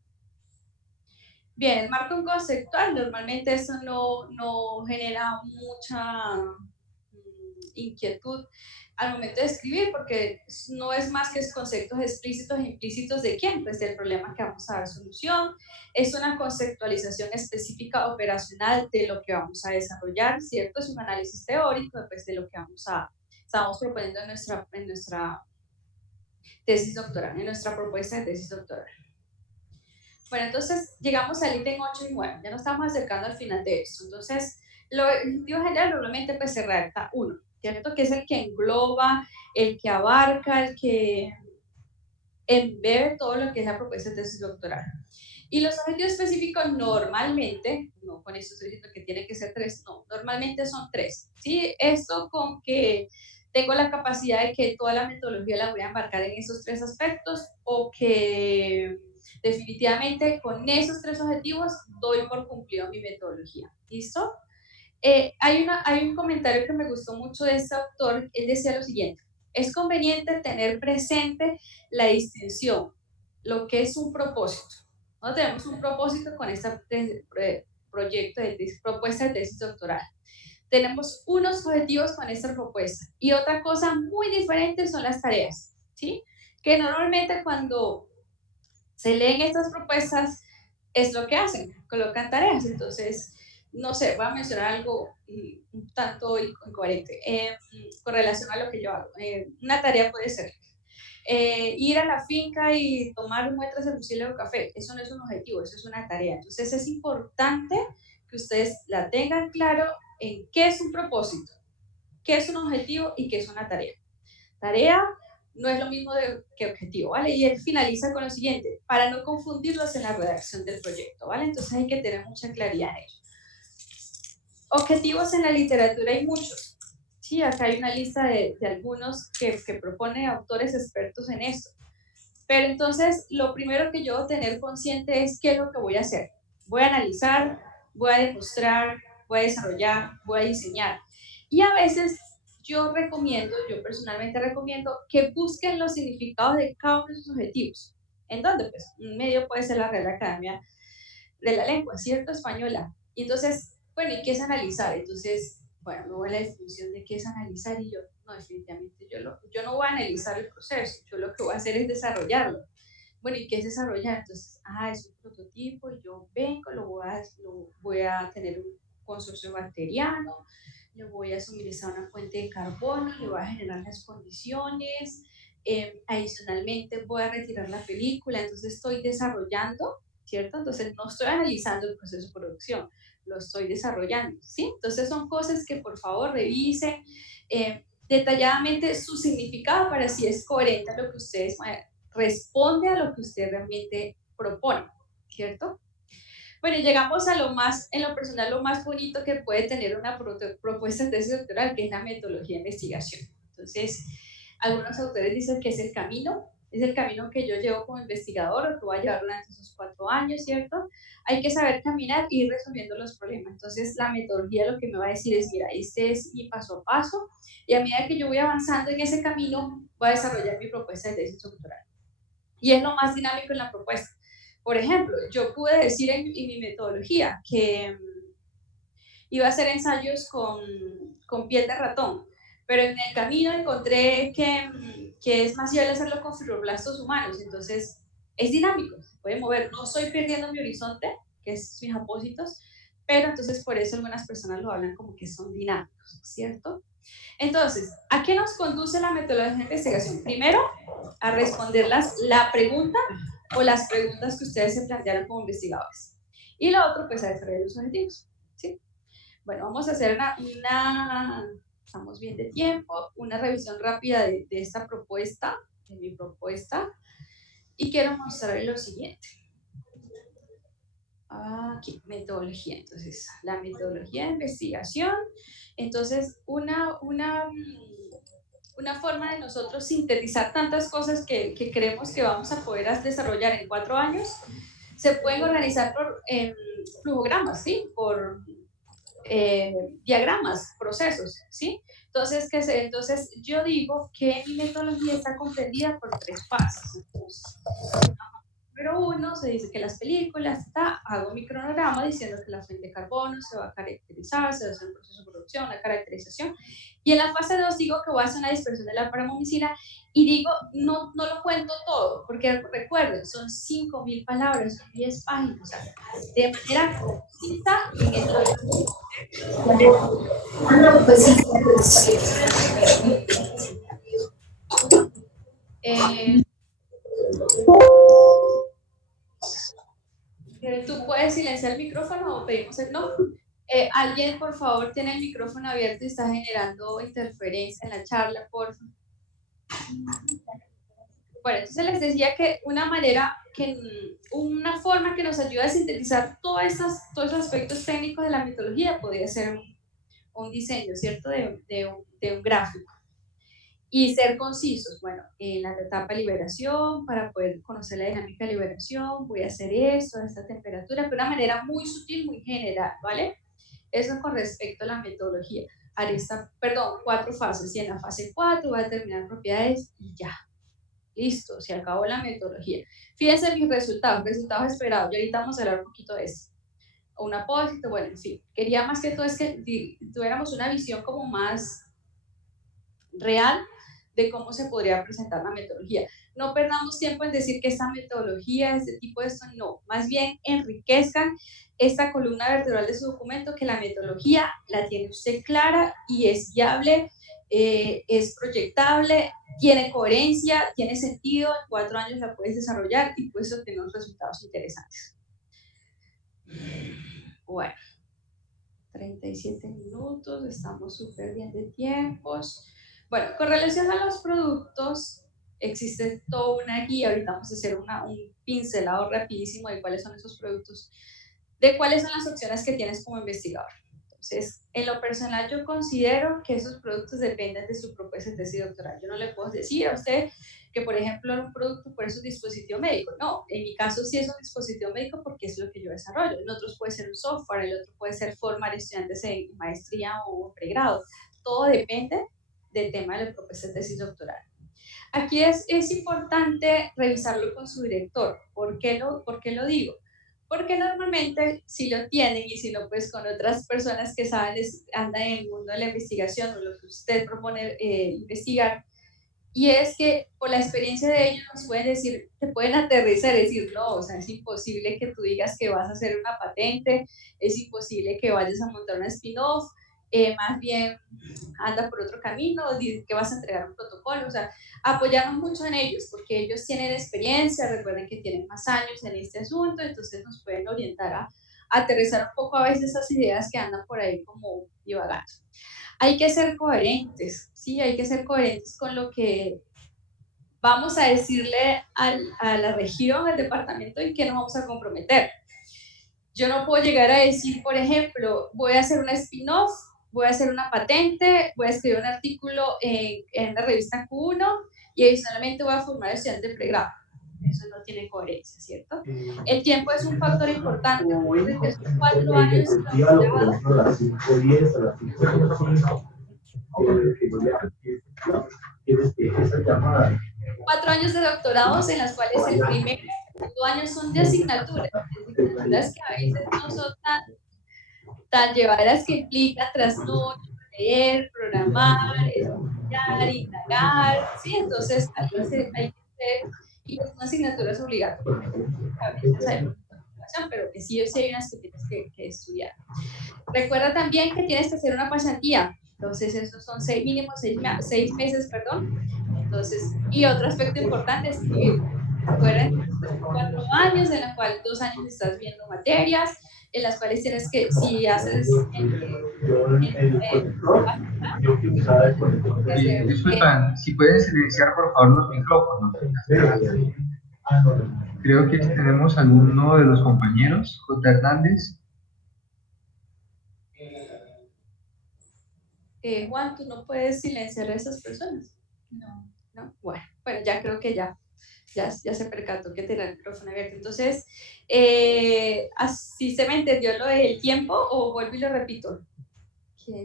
Bien, el marco conceptual, normalmente eso no genera mucha inquietud al momento de escribir, porque no es más que conceptos explícitos e implícitos de quién, pues del problema que vamos a dar solución. Es una conceptualización específica operacional de lo que vamos a desarrollar, ¿cierto? Es un análisis teórico pues, de lo que estamos proponiendo en nuestra tesis doctoral, en nuestra propuesta de tesis doctoral. Bueno, entonces llegamos al ítem 8 y bueno, ya nos estamos acercando al final de esto. Entonces, el objetivo general normalmente pues se redacta uno, ¿cierto? Que es el que engloba, el que abarca, el que embebe todo lo que es la propuesta de tesis doctoral. Y los objetivos específicos normalmente, no con eso estoy diciendo que tiene que ser 3, no, normalmente son 3, ¿sí? Esto con que tengo la capacidad de que toda la metodología la voy a embarcar en esos 3 aspectos o que Definitivamente con esos 3 objetivos doy por cumplido mi metodología. ¿Listo? Hay un comentario que me gustó mucho de este autor. Él decía lo siguiente: es conveniente tener presente la distinción, lo que es un propósito. No tenemos un propósito con este proyecto de propuesta de tesis doctoral. Tenemos unos objetivos con esta propuesta y otra cosa muy diferente son las tareas, ¿sí? Que normalmente cuando se leen estas propuestas es lo que hacen, colocan tareas. Entonces, no sé, voy a mencionar algo un tanto incoherente con relación a lo que yo hago. Una tarea puede ser ir a la finca y tomar muestras de fusil o café. Eso no es un objetivo, eso es una tarea. Entonces, es importante que ustedes la tengan claro en qué es un propósito, qué es un objetivo y qué es una tarea. Tarea no es lo mismo que objetivo, ¿vale? Y él finaliza con lo siguiente: para no confundirlos en la redacción del proyecto, ¿vale? Entonces hay que tener mucha claridad en ello. Objetivos en la literatura hay muchos. Sí, acá hay una lista de algunos que proponen autores expertos en esto. Pero entonces, lo primero que yo debo tener consciente es qué es lo que voy a hacer. Voy a analizar, voy a demostrar, voy a desarrollar, voy a diseñar. Y a veces yo personalmente recomiendo que busquen los significados de cada uno de sus objetivos. ¿En dónde? Pues un medio puede ser la Real Academia de la Lengua, ¿cierto? Española. Y entonces, bueno, ¿y qué es analizar? Entonces, bueno, me voy a la definición de qué es analizar y yo, no, definitivamente, yo no voy a analizar el proceso, yo lo que voy a hacer es desarrollarlo. Bueno, ¿y qué es desarrollar? Entonces, es un prototipo, yo vengo, lo voy a tener un consorcio bacteriano, lo voy a suministrar a una fuente de carbono, le voy a generar las condiciones, adicionalmente voy a retirar la película, entonces estoy desarrollando, ¿cierto? Entonces no estoy analizando el proceso de producción, lo estoy desarrollando, ¿sí? Entonces son cosas que por favor revisen detalladamente su significado para si es coherente a lo que ustedes responde a lo que usted realmente propone, ¿cierto? Bueno, llegamos a lo más, en lo personal, lo más bonito que puede tener una propuesta de tesis doctoral, que es la metodología de investigación. Entonces, algunos autores dicen que es el camino que yo llevo como investigador, o que voy a llevar durante esos 4 años, ¿cierto? Hay que saber caminar y ir resolviendo los problemas. Entonces, la metodología lo que me va a decir es: mira, este es mi paso a paso, y a medida que yo voy avanzando en ese camino, voy a desarrollar mi propuesta de tesis doctoral. Y es lo más dinámico en la propuesta. Por ejemplo, yo pude decir en mi metodología que iba a hacer ensayos con piel de ratón, pero en el camino encontré que es más viable hacerlo con fibroblastos humanos. Entonces, es dinámico, se puede mover. No estoy perdiendo mi horizonte, que es mis apósitos, pero entonces por eso algunas personas lo hablan como que son dinámicos, ¿cierto? Entonces, ¿a qué nos conduce la metodología de investigación? Primero, a responder la pregunta o las preguntas que ustedes se plantearon como investigadores. Y lo otro, pues, a desarrollar los objetivos, ¿sí? Bueno, vamos a hacer estamos bien de tiempo, una revisión rápida de esta propuesta, de mi propuesta, y quiero mostrarles lo siguiente. Aquí, metodología. Entonces, la metodología de investigación. Entonces, una forma de nosotros sintetizar tantas cosas que creemos que vamos a poder desarrollar en 4 años, se pueden organizar por flujogramas, ¿sí? Por diagramas, procesos, ¿sí? Entonces, yo digo que mi metodología está comprendida por 3 pasos. Entonces, número 1, se dice que las películas, hago mi cronograma diciendo que la fuente de carbono se va a caracterizar, se va a hacer un proceso de producción, una caracterización. Y en la fase 2 digo que voy a hacer una dispersión de la paramomicina y digo, no lo cuento todo, porque recuerden, son 5.000 palabras, son 10 páginas, o sea, de manera concisa en el ¿tú puedes silenciar el micrófono o pedimos el no? Alguien, por favor, tiene el micrófono abierto y está generando interferencia en la charla, por favor. Bueno, entonces les decía que una forma que nos ayuda a sintetizar todos esos aspectos técnicos de la metodología podría ser un diseño, ¿cierto? De un gráfico. Y ser concisos, bueno, en la etapa de liberación, para poder conocer la dinámica de liberación, voy a hacer esto, a esta temperatura, pero de una manera muy sutil, muy general, ¿vale? Eso con respecto a la metodología. Haré perdón, 4 fases, y en la fase 4 voy a determinar propiedades y ya, listo, se acabó la metodología. Fíjense mis resultados esperados, y ahorita vamos a hablar un poquito de eso. Un apósito, bueno, en fin, quería más que todo es que tuviéramos una visión como más real de cómo se podría presentar la metodología. No perdamos tiempo en decir que esta metodología, este tipo de esto, no. Más bien enriquezcan esta columna vertebral de su documento, que la metodología la tiene usted clara y es viable, es proyectable, tiene coherencia, tiene sentido, en 4 años la puedes desarrollar y puedes obtener unos resultados interesantes. Bueno, 37 minutos, estamos súper bien de tiempos. Bueno, con relación a los productos, existe toda una guía, ahorita vamos a hacer un pincelado rapidísimo de cuáles son esos productos, de cuáles son las opciones que tienes como investigador. Entonces, en lo personal yo considero que esos productos dependen de su propuesta de tesis doctoral. Yo no le puedo decir a usted que, por ejemplo, un producto puede ser un dispositivo médico. No, en mi caso sí es un dispositivo médico porque es lo que yo desarrollo. En otros puede ser un software, el otro puede ser formar estudiantes en maestría o pregrado. Todo depende del tema de la propuesta de tesis doctoral. Aquí es importante revisarlo con su director. ¿Por qué lo digo? Porque normalmente si lo tienen y si no, pues con otras personas que saben, andan en el mundo de la investigación o lo que usted propone investigar, y es que por la experiencia de ellos nos pueden decir, te pueden aterrizar y decir, no, o sea, es imposible que tú digas que vas a hacer una patente, es imposible que vayas a montar una spin-off, más bien anda por otro camino, dice que vas a entregar un protocolo, o sea, apoyarnos mucho en ellos, porque ellos tienen experiencia, recuerden que tienen más años en este asunto, entonces nos pueden orientar a aterrizar un poco a veces esas ideas que andan por ahí como divagando. Hay que ser coherentes, ¿sí? Hay que ser coherentes con lo que vamos a decirle a la región, al departamento, en qué nos vamos a comprometer. Yo no puedo llegar a decir, por ejemplo, voy a hacer una spin-off, voy a hacer una patente, voy a escribir un artículo en la revista Q1 y adicionalmente voy a formar estudiantes de pregrado. Eso no tiene coherencia, ¿cierto? El tiempo es un factor importante. Desde esos 4 años de doctorado, a las 5:10, a las 5:05, 4 años de doctorados en las cuales el primer y segundo año son de asignaturas que a veces no son tan llevaderas, que implican trasnocho, leer, programar, estudiar, indagar, ¿sí? Entonces hay que hacer, y son asignaturas obligatorias. A veces hay programación, pero que sí o sí hay unas que tienes que estudiar. Recuerda también que tienes que hacer una pasantía. Entonces, esos son mínimo 6 meses, perdón. Entonces, y otro aspecto importante es que recuerden que son 4 años, en los cuales 2 años estás viendo materias, en las cuales tienes que, si haces disculpan, si pueden silenciar por favor los micrófonos. Creo que tenemos alguno de los compañeros, J. Hernández. Juan, ¿tú no puedes silenciar a esas personas? No. ¿No? Bueno, ya creo que ya se percató que tenía el micrófono abierto. Entonces, ¿así se me entendió lo del tiempo o vuelvo y lo repito?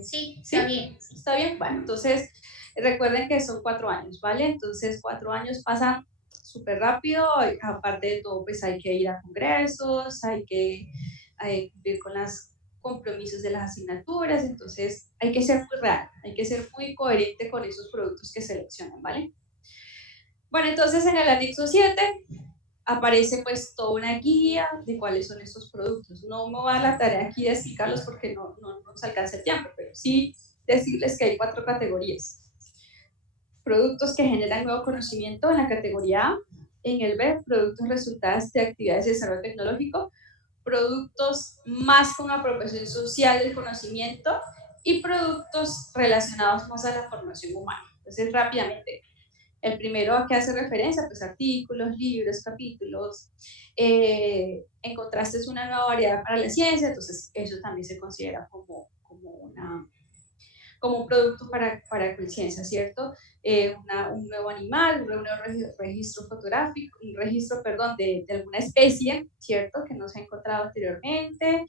Sí, está bien. ¿Está bien? Bueno, entonces recuerden que son 4 años, ¿vale? Entonces 4 años pasan súper rápido, aparte de todo, pues hay que ir a congresos, hay que cumplir con los compromisos de las asignaturas, entonces hay que ser muy real, hay que ser muy coherente con esos productos que seleccionan, ¿vale? Bueno, entonces en el anexo 7 aparece pues toda una guía de cuáles son estos productos. No me va a dar la tarea aquí de explicarlos porque no nos alcanza el tiempo, pero sí decirles que hay 4 categorías. Productos que generan nuevo conocimiento en la categoría A. En el B, productos resultados de actividades de desarrollo tecnológico. Productos más con apropiación social del conocimiento y productos relacionados más a la formación humana. Entonces, rápidamente, el primero a qué hace referencia, pues artículos, libros, capítulos. Encontraste una nueva variedad para la ciencia, entonces eso también se considera como como un producto para conciencia, ¿cierto? Un nuevo animal, un nuevo registro fotográfico, un registro, perdón, de alguna especie, ¿cierto? Que no se ha encontrado anteriormente.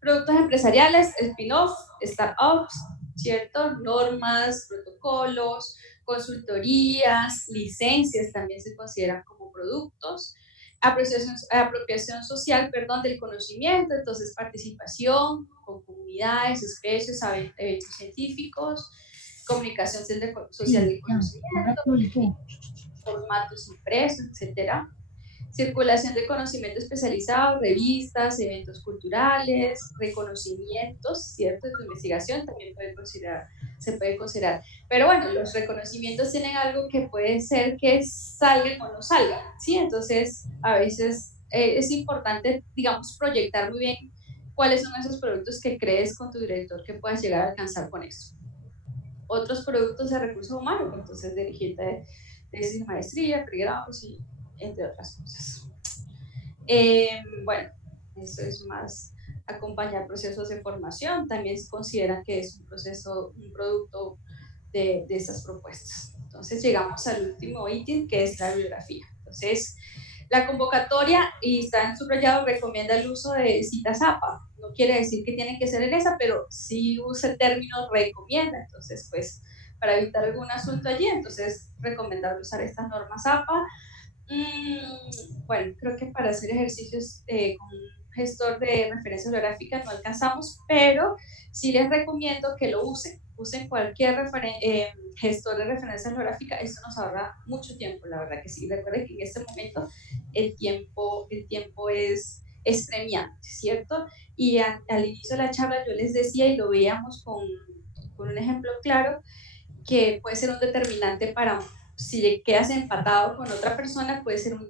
Productos empresariales, spin-off, startups, ¿cierto? Normas, protocolos, consultorías, licencias también se consideran como productos. Apropiación social, perdón, del conocimiento, entonces participación con comunidades, especies, eventos científicos, comunicación social del conocimiento, formatos impresos, etcétera. Circulación de conocimiento especializado, revistas, eventos culturales, reconocimientos, ¿cierto? De tu investigación también se puede considerar. Pero bueno, los reconocimientos tienen algo que puede ser que salgan o no salgan, ¿sí? Entonces, a veces es importante, digamos, proyectar muy bien cuáles son esos productos que crees con tu director que puedas llegar a alcanzar con esto. Otros productos de recursos humanos, entonces dirigirte de tesis de maestría, pregrados y entre otras cosas. Bueno, eso es más acompañar procesos de formación, también se considera que es un producto de esas propuestas. Entonces llegamos al último ítem, que es la bibliografía. Entonces, la convocatoria, y está en subrayado, recomienda el uso de citas APA. No quiere decir que tienen que ser en esa, pero sí usa el término recomienda. Entonces, pues, para evitar algún asunto allí, entonces, recomendable usar estas normas APA. Bueno, creo que para hacer ejercicios con un gestor de referencia geográfica no alcanzamos, pero sí les recomiendo que lo usen. Usen cualquier gestor de referencia geográfica, esto nos ahorra mucho tiempo, la verdad que sí. Recuerden que en este momento el tiempo es premiante, ¿cierto? Y al inicio de la charla yo les decía, y lo veíamos con un ejemplo claro, que puede ser un determinante para, si quedas empatado con otra persona, puede ser un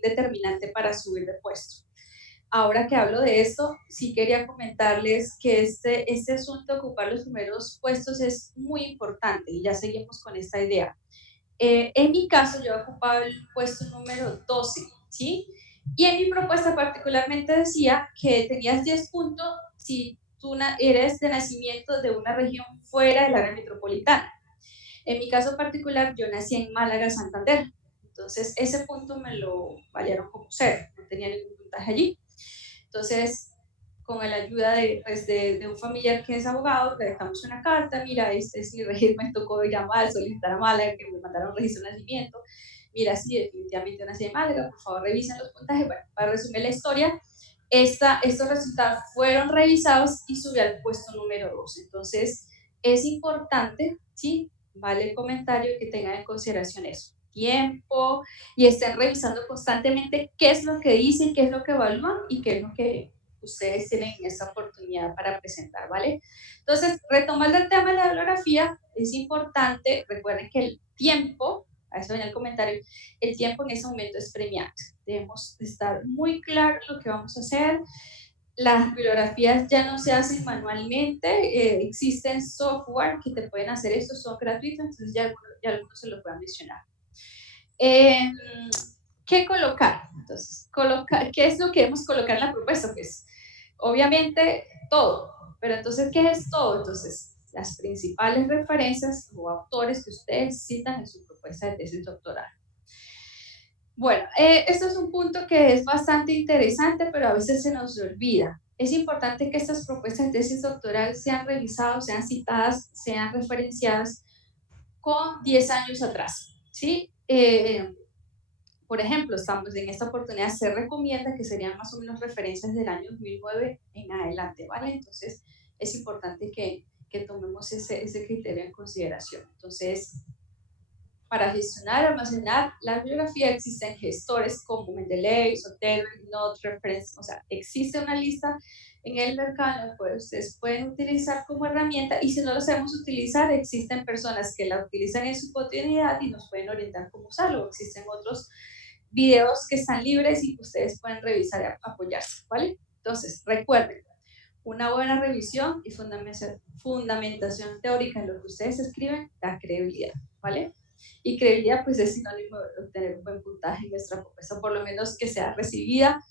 determinante para subir de puesto. Ahora que hablo de esto, sí quería comentarles que este asunto de ocupar los primeros puestos es muy importante y ya seguimos con esta idea. En mi caso, yo he ocupado el puesto número 12, ¿sí? Y en mi propuesta particularmente decía que tenías 10 puntos si tú eres de nacimiento de una región fuera del área metropolitana. En mi caso particular, yo nací en Málaga, Santander. Entonces, ese punto me lo valieron como 0, no tenía ningún puntaje allí. Entonces, con la ayuda de un familiar que es abogado, redactamos una carta, mira, este es mi registro, me tocó ir a Málaga, solicitar a Málaga, que me mandaron registro de nacimiento, mira, sí, definitivamente nací en Málaga, por favor revisen los puntajes. Bueno, para resumir la historia, estos resultados fueron revisados y subí al puesto número 2. Entonces, es importante, ¿sí? Vale el comentario que tengan en consideración eso. Tiempo, y estén revisando constantemente qué es lo que dicen, qué es lo que evalúan y qué es lo que ustedes tienen esta oportunidad para presentar, ¿vale? Entonces, retomando el tema de la bibliografía, es importante, recuerden que el tiempo, a eso viene el comentario, el tiempo en ese momento es premiante. Debemos estar muy claros lo que vamos a hacer. Las bibliografías ya no se hacen manualmente, existen software que te pueden hacer esto, son gratuitos, entonces ya algunos se los voy a mencionar. ¿Qué colocar? Entonces, ¿qué es lo que debemos colocar en la propuesta? Pues, obviamente, todo. Pero entonces, ¿qué es todo? Entonces, las principales referencias o autores que ustedes citan en su propuesta de tesis doctoral. Bueno, esto es un punto que es bastante interesante, pero a veces se nos olvida. Es importante que estas propuestas de tesis doctoral sean revisadas, sean citadas, sean referenciadas con 10 años atrás, ¿sí? Por ejemplo, estamos en esta oportunidad, se recomienda que serían más o menos referencias del año 2009 en adelante, ¿vale? Entonces, es importante que tomemos ese criterio en consideración. Entonces, para gestionar y almacenar la bibliografía existen gestores como Mendeley, Zotero, Not Reference, o sea, existe una lista en el mercado en la cual ustedes pueden utilizar como herramienta, y si no lo sabemos utilizar, existen personas que la utilizan en su cotidianidad y nos pueden orientar cómo usarlo. Existen otros videos que están libres y que ustedes pueden revisar y apoyarse, ¿vale? Entonces, recuerden, una buena revisión y fundamentación teórica en lo que ustedes escriben da credibilidad, ¿vale? Y credibilidad pues es sinónimo de obtener un buen puntaje en nuestra propuesta, por lo menos que sea recibida,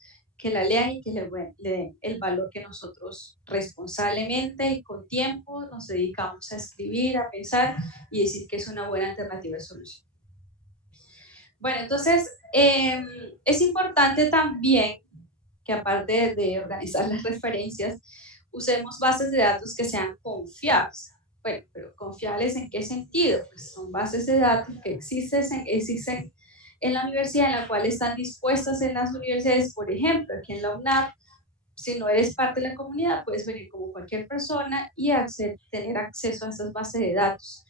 la lean y que le den el valor que nosotros responsablemente y con tiempo nos dedicamos a escribir, a pensar y decir que es una buena alternativa de solución. Bueno, entonces es importante también que aparte de organizar las referencias, usemos bases de datos que sean confiables. Bueno, pero ¿confiables en qué sentido? Pues son bases de datos que existen en la universidad, en la cual están dispuestas en las universidades. Por ejemplo, aquí en la UNAP, si no eres parte de la comunidad, puedes venir como cualquier persona y tener acceso a esas bases de datos.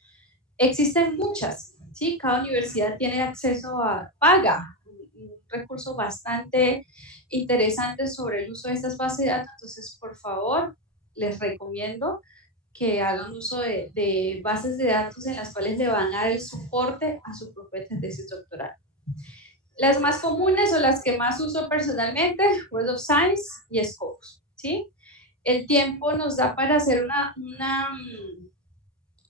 Existen muchas, ¿sí? Cada universidad tiene acceso paga, un recurso bastante interesante sobre el uso de estas bases de datos. Entonces, por favor, les recomiendo que hagan uso de bases de datos en las cuales le van a dar el soporte a su propuesta de tesis doctoral. Las más comunes o las que más uso personalmente, Web of Science y Scopus, ¿sí? El tiempo nos da para hacer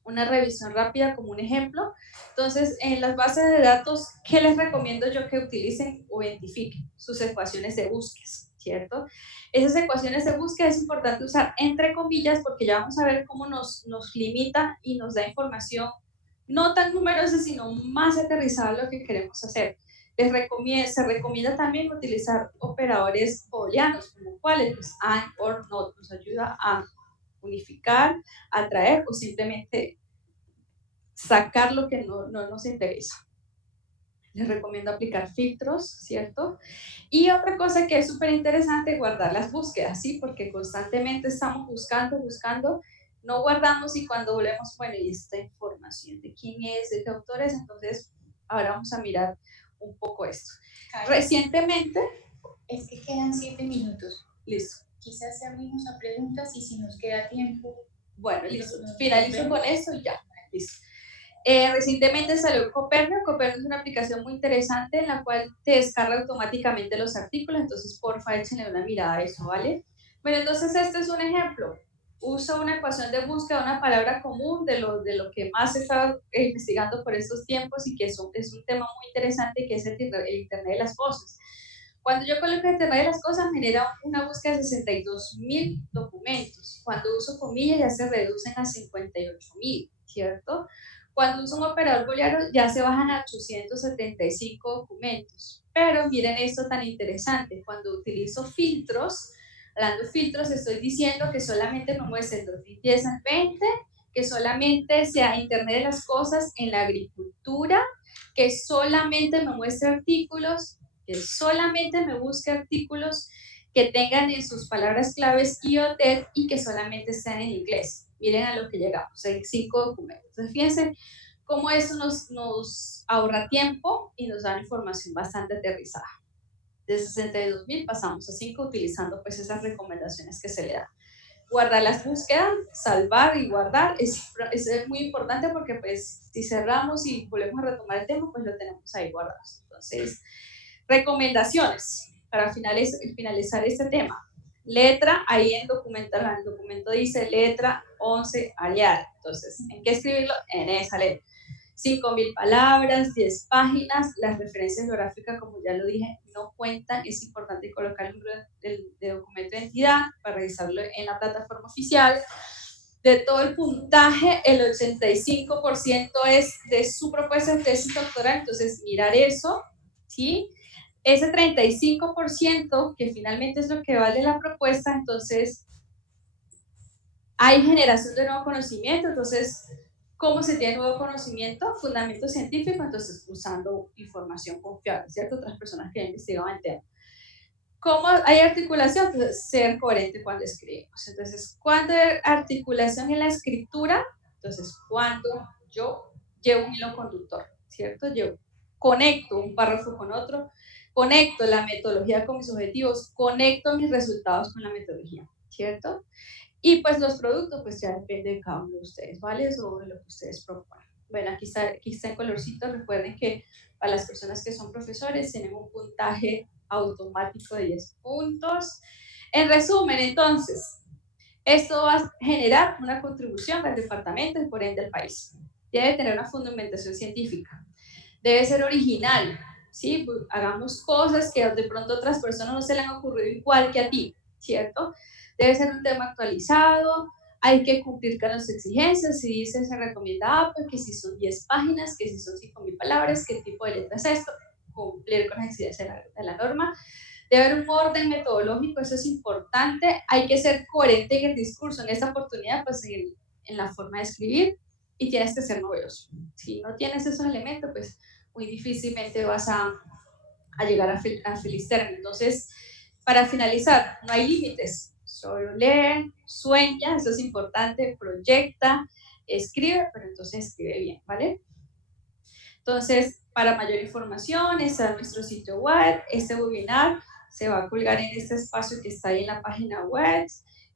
una revisión rápida como un ejemplo. Entonces, en las bases de datos, ¿qué les recomiendo yo que utilicen o identifiquen? Sus ecuaciones de búsqueda, ¿cierto? Esas ecuaciones de búsqueda es importante usar entre comillas porque ya vamos a ver cómo nos limita y nos da información no tan numerosa, sino más aterrizada a lo que queremos hacer. Se recomienda también utilizar operadores booleanos, como cuáles, pues AND, OR, NOT, nos ayuda a unificar, atraer o simplemente sacar lo que no nos interesa. Les recomiendo aplicar filtros, ¿cierto? Y otra cosa que es súper interesante, guardar las búsquedas, ¿sí? Porque constantemente estamos buscando, no guardamos y cuando volvemos, bueno, y esta información de quién es, de qué autor es, entonces ahora vamos a mirar un poco esto. Recientemente... Es que quedan 7 minutos. Listo. Quizás abrimos a preguntas y si nos queda tiempo. Bueno, listo. Finalizo con eso y ya. Listo. Recientemente salió Copernio. Copernio es una aplicación muy interesante en la cual te descarga automáticamente los artículos, entonces porfa échenle una mirada a eso, ¿vale? Bueno, entonces este es un ejemplo. Usa una ecuación de búsqueda, una palabra común de lo que más he estado investigando por estos tiempos y que es un tema muy interesante que es el Internet de las Cosas. Cuando yo coloco Internet de las Cosas, me genera una búsqueda de 62.000 documentos. Cuando uso comillas ya se reducen a 58.000, ¿cierto? Cuando uso un operador booleano ya se bajan a 875 documentos. Pero miren esto tan interesante, cuando utilizo filtros, hablando de filtros, estoy diciendo que solamente me muestre el 2010 al 20, que solamente sea Internet de las Cosas en la agricultura, que solamente me muestre artículos, que solamente me busque artículos que tengan en sus palabras claves IoT y que solamente estén en inglés. Miren a lo que llegamos, hay 5 documentos. Entonces, fíjense cómo eso nos ahorra tiempo y nos da información bastante aterrizada. De 62.000 pasamos a 5 utilizando pues esas recomendaciones que se le dan. Guardar las búsquedas, salvar y guardar es muy importante porque pues si cerramos y volvemos a retomar el tema, pues lo tenemos ahí guardado. Entonces, recomendaciones para finalizar este tema. Letra, ahí en el documento dice letra 11 aliada. Entonces, ¿en qué escribirlo? En esa letra. 5.000 palabras, 10 páginas. Las referencias bibliográficas, como ya lo dije, no cuentan. Es importante colocar el número de documento de entidad para revisarlo en la plataforma oficial. De todo el puntaje, el 85% es de su propuesta de tesis doctoral. Entonces, mirar eso, ¿sí? Ese 35% que finalmente es lo que vale la propuesta, entonces hay generación de nuevo conocimiento. Entonces, ¿cómo se tiene nuevo conocimiento? Fundamento científico, entonces usando información confiable, ¿cierto? Otras personas que han investigado el tema. ¿Cómo hay articulación? Entonces, ser coherente cuando escribimos. Entonces, ¿cuándo hay articulación en la escritura? Entonces, cuando yo llevo un hilo conductor, ¿cierto? Yo conecto un párrafo con otro, conecto la metodología con mis objetivos, conecto mis resultados con la metodología, ¿cierto? Y pues los productos, pues ya depende de cada uno de ustedes, ¿vale? Sobre lo que ustedes proponen. Bueno, aquí está en colorcito. Recuerden que para las personas que son profesores tienen un puntaje automático de 10 puntos. En resumen, entonces, esto va a generar una contribución al departamento y por ende al país. Debe tener una fundamentación científica. Debe ser original. ¿sí? Hagamos cosas que de pronto a otras personas no se le han ocurrido igual que a ti, ¿cierto? Debe ser un tema actualizado, hay que cumplir con las exigencias, si dice se recomienda pues que si son 10 páginas, que si son 5.000 palabras, qué tipo de letra es esto, cumplir con las exigencias de la norma. Debe haber un orden metodológico, eso es importante, hay que ser coherente en el discurso, en esta oportunidad pues en la forma de escribir, y tienes que ser novedoso. Si no tienes esos elementos, pues muy difícilmente vas a llegar a feliz término. Entonces, para finalizar, no hay límites, solo lee, sueña, eso es importante, proyecta, escribe, pero entonces escribe bien, ¿vale? Entonces, para mayor información, está en nuestro sitio web. Este webinar se va a colgar en este espacio que está ahí en la página web.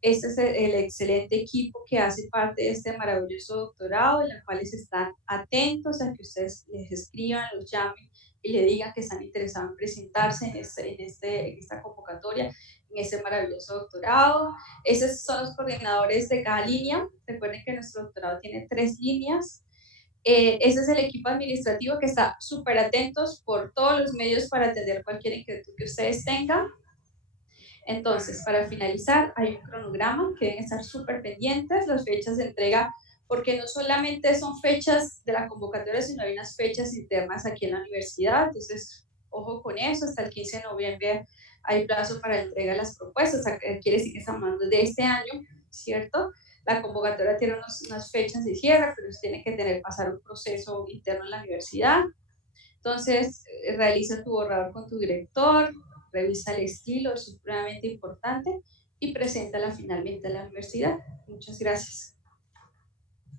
Este es el excelente equipo que hace parte de este maravilloso doctorado, en el cual están atentos a que ustedes les escriban, los llamen y le digan que están interesados en presentarse en esta convocatoria, en este maravilloso doctorado. Esos son los coordinadores de cada línea. Recuerden que nuestro doctorado tiene 3 líneas. Ese es el equipo administrativo que está súper atentos por todos los medios para atender cualquier inquietud que ustedes tengan. Entonces, para finalizar, hay un cronograma que deben estar súper pendientes, las fechas de entrega, porque no solamente son fechas de la convocatoria, sino hay unas fechas internas aquí en la universidad. Entonces, ojo con eso, hasta el 15 de noviembre hay plazo para la entrega de las propuestas, quiere decir que estamos hablando de este año, ¿cierto? La convocatoria tiene unas fechas de cierre, pero tiene que pasar un proceso interno en la universidad. Entonces, realiza tu borrador con tu director, revisa el estilo, es supremamente importante, y preséntala finalmente a la universidad. Muchas gracias.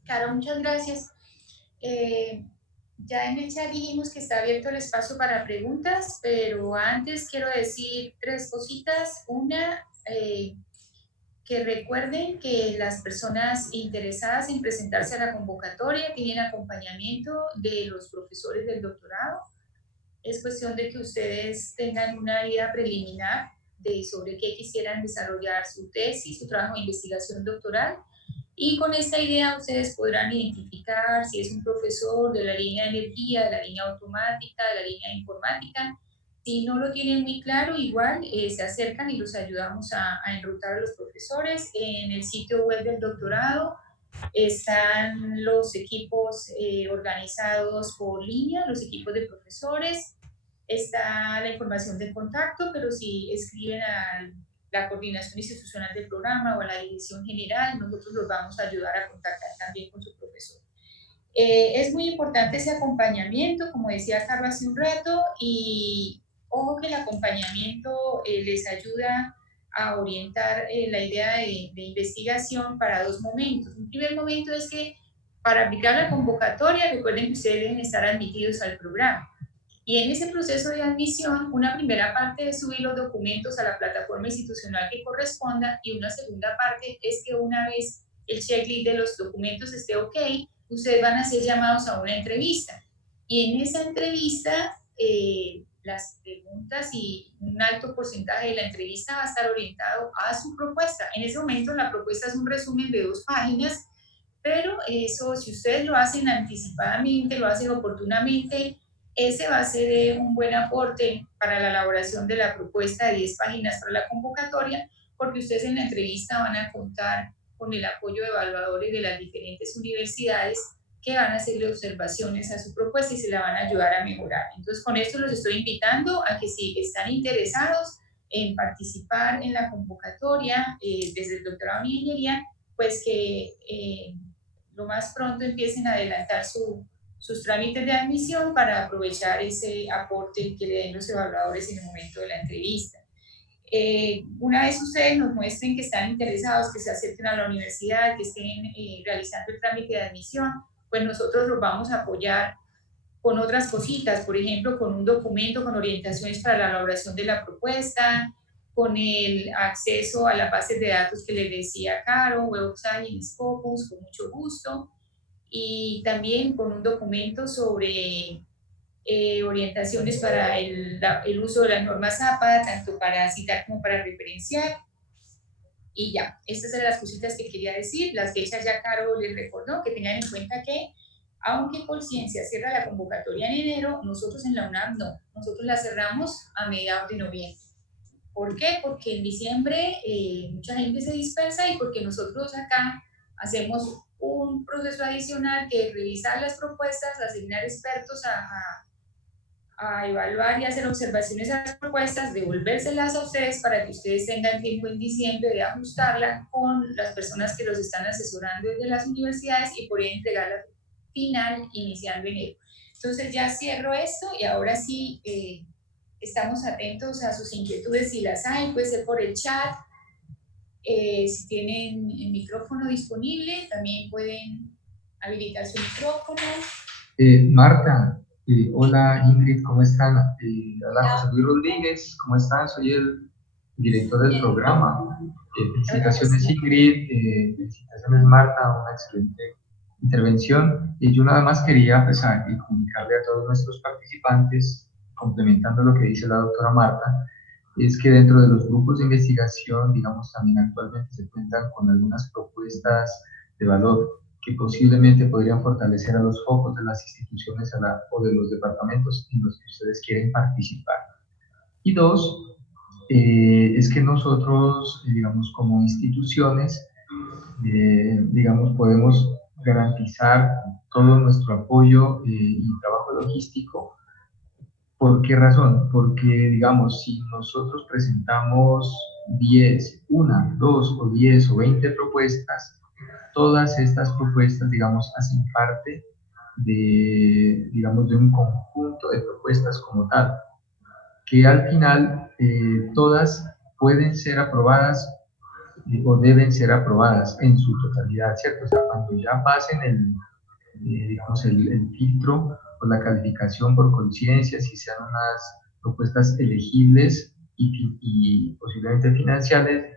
Caro, muchas gracias. Ya en el chat dijimos que está abierto el espacio para preguntas, pero antes quiero decir 3 cositas. Una, que recuerden que las personas interesadas en presentarse a la convocatoria tienen acompañamiento de los profesores del doctorado. Es cuestión de que ustedes tengan una idea preliminar sobre qué quisieran desarrollar su tesis, su trabajo de investigación doctoral, y con esta idea ustedes podrán identificar si es un profesor de la línea de energía, de la línea automática, de la línea de informática. Si no lo tienen muy claro, igual se acercan y los ayudamos a enrutar a los profesores. En el sitio web del doctorado están los equipos organizados por línea, los equipos de profesores, está la información de contacto, pero si escriben a la coordinación institucional del programa o a la dirección general, nosotros los vamos a ayudar a contactar también con su profesor. Es muy importante ese acompañamiento, como decía Carlos hace un rato, y ojo que el acompañamiento les ayuda a orientar la idea de investigación para 2 momentos. Un primer momento es que para aplicar la convocatoria, recuerden que ustedes deben estar admitidos al programa. Y en ese proceso de admisión, una primera parte es subir los documentos a la plataforma institucional que corresponda, y una segunda parte es que una vez el checklist de los documentos esté ok, ustedes van a ser llamados a una entrevista. Y en esa entrevista, las preguntas y un alto porcentaje de la entrevista va a estar orientado a su propuesta. En ese momento la propuesta es un resumen de 2 páginas, pero eso, si ustedes lo hacen anticipadamente, lo hacen oportunamente, ese va a ser un buen aporte para la elaboración de la propuesta de 10 páginas para la convocatoria, porque ustedes en la entrevista van a contar con el apoyo de evaluadores de las diferentes universidades que van a hacerle observaciones a su propuesta y se la van a ayudar a mejorar. Entonces, con esto los estoy invitando a que si están interesados en participar en la convocatoria desde el doctorado en ingeniería, pues que lo más pronto empiecen a adelantar sus trámites de admisión para aprovechar ese aporte que le den los evaluadores en el momento de la entrevista. Una vez ustedes nos muestren que están interesados, que se acerquen a la universidad, que estén realizando el trámite de admisión, pues nosotros los vamos a apoyar con otras cositas, por ejemplo, con un documento con orientaciones para la elaboración de la propuesta, con el acceso a las bases de datos que les decía Caro, Web of Science, Scopus, con mucho gusto, y también con un documento sobre orientaciones para el uso de las normas APA, tanto para citar como para referenciar. Y ya, estas eran las cositas que quería decir. Las fechas ya Caro les recordó, que tengan en cuenta que Aunque Colciencia cierra la convocatoria en enero, nosotros en la UNAM no, nosotros la cerramos a mediados de noviembre. ¿Por qué? Porque en diciembre mucha gente se dispersa y porque nosotros acá hacemos un proceso adicional que es revisar las propuestas, asignar expertos a evaluar y hacer observaciones a las propuestas, devolvérselas a ustedes para que ustedes tengan tiempo en diciembre de ajustarla con las personas que los están asesorando desde las universidades y poder entregarla final iniciando enero. Entonces ya cierro esto y ahora sí estamos atentos a sus inquietudes si las hay, puede ser por el chat. Si tienen el micrófono disponible, también pueden habilitar su micrófono. Marta, hola Ingrid, ¿cómo están? Hola José Luis Rodríguez, ¿cómo están? Soy el director del programa. Felicitaciones Ingrid, felicitaciones Marta, una excelente intervención. Y yo nada más quería comunicarle a todos nuestros participantes, complementando lo que dice la doctora Marta, es que dentro de los grupos de investigación, digamos, también actualmente se cuentan con algunas propuestas de valor que posiblemente podrían fortalecer a los focos de las instituciones o de los departamentos en los que ustedes quieren participar. Y dos, es que nosotros, digamos, como instituciones, digamos, podemos garantizar todo nuestro apoyo y trabajo logístico. ¿Por qué razón? Porque, digamos, si nosotros presentamos 10, 1, 2 o 10 o 20 propuestas, todas estas propuestas, digamos, hacen parte de, digamos, de un conjunto de propuestas como tal, que al final todas pueden ser aprobadas o deben ser aprobadas en su totalidad, ¿cierto? O sea, cuando ya pasen digamos, el filtro o la calificación por conciencia, si sean unas propuestas elegibles y posiblemente financiables,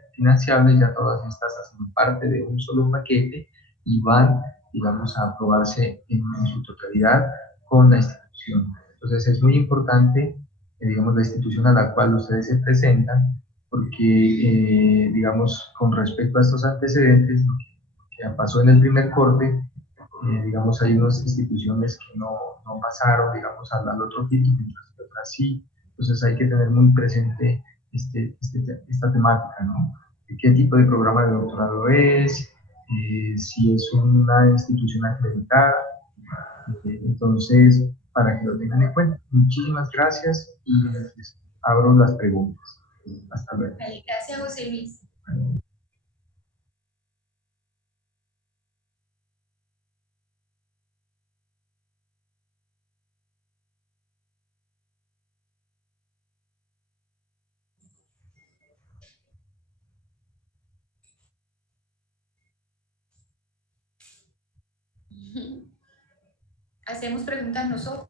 ya todas estas hacen parte de un solo paquete y van, digamos, a aprobarse en su totalidad con la institución. Entonces es muy importante, digamos, la institución a la cual ustedes se presentan, porque, digamos, con respecto a estos antecedentes, lo que pasó en el primer corte, digamos, hay unas instituciones que no pasaron, digamos, al otro filtro, mientras que otras sí. Entonces hay que tener muy presente esta temática, ¿no? ¿Qué tipo de programa de doctorado es? Si es una institución acreditada. Entonces, para que lo tengan en cuenta. Muchísimas gracias y les abro las preguntas. Hasta luego. Gracias, José Luis. Hacemos preguntas nosotros.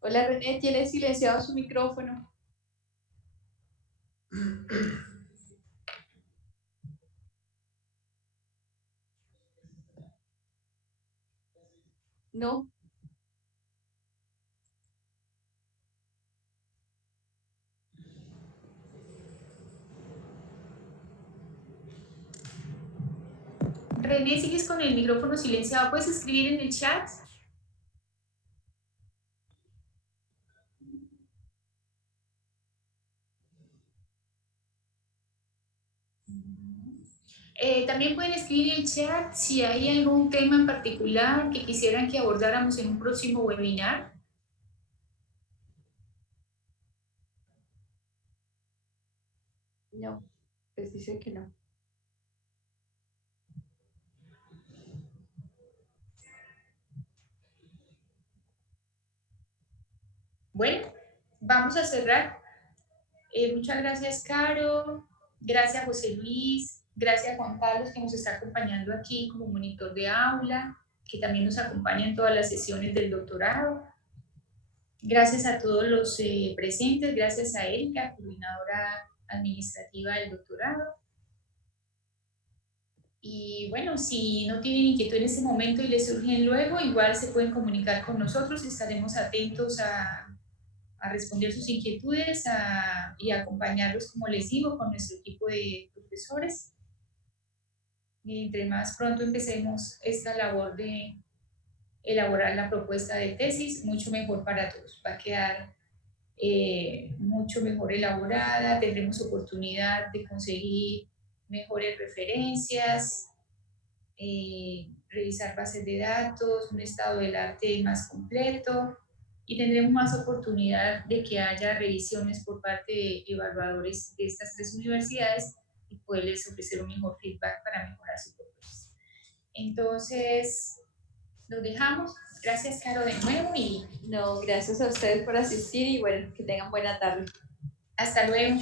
Hola René, tiene silenciado su micrófono. No. René, sigues con el micrófono silenciado. ¿Puedes escribir en el chat? También pueden escribir en el chat si hay algún tema en particular que quisieran que abordáramos en un próximo webinar. No, pues dice que no. Bueno, vamos a cerrar. Muchas gracias, Caro. Gracias, José Luis. Gracias, Juan Carlos, que nos está acompañando aquí como monitor de aula, que también nos acompaña en todas las sesiones del doctorado. Gracias a todos los presentes. Gracias a Erika, coordinadora administrativa del doctorado. Y bueno, si no tienen inquietud en este momento y les surgen luego, igual se pueden comunicar con nosotros. Estaremos atentos a responder sus inquietudes y a acompañarlos, como les digo, con nuestro equipo de profesores. Y entre más pronto empecemos esta labor de elaborar la propuesta de tesis, mucho mejor para todos. Va a quedar mucho mejor elaborada, tendremos oportunidad de conseguir mejores referencias, revisar bases de datos, un estado del arte más completo, y tendremos más oportunidad de que haya revisiones por parte de evaluadores de estas tres universidades y poderles ofrecer un mejor feedback para mejorar su propuesta. Entonces, los dejamos. Gracias, Caro, de nuevo, y No, gracias a ustedes por asistir y bueno, que tengan buena tarde. hasta luego.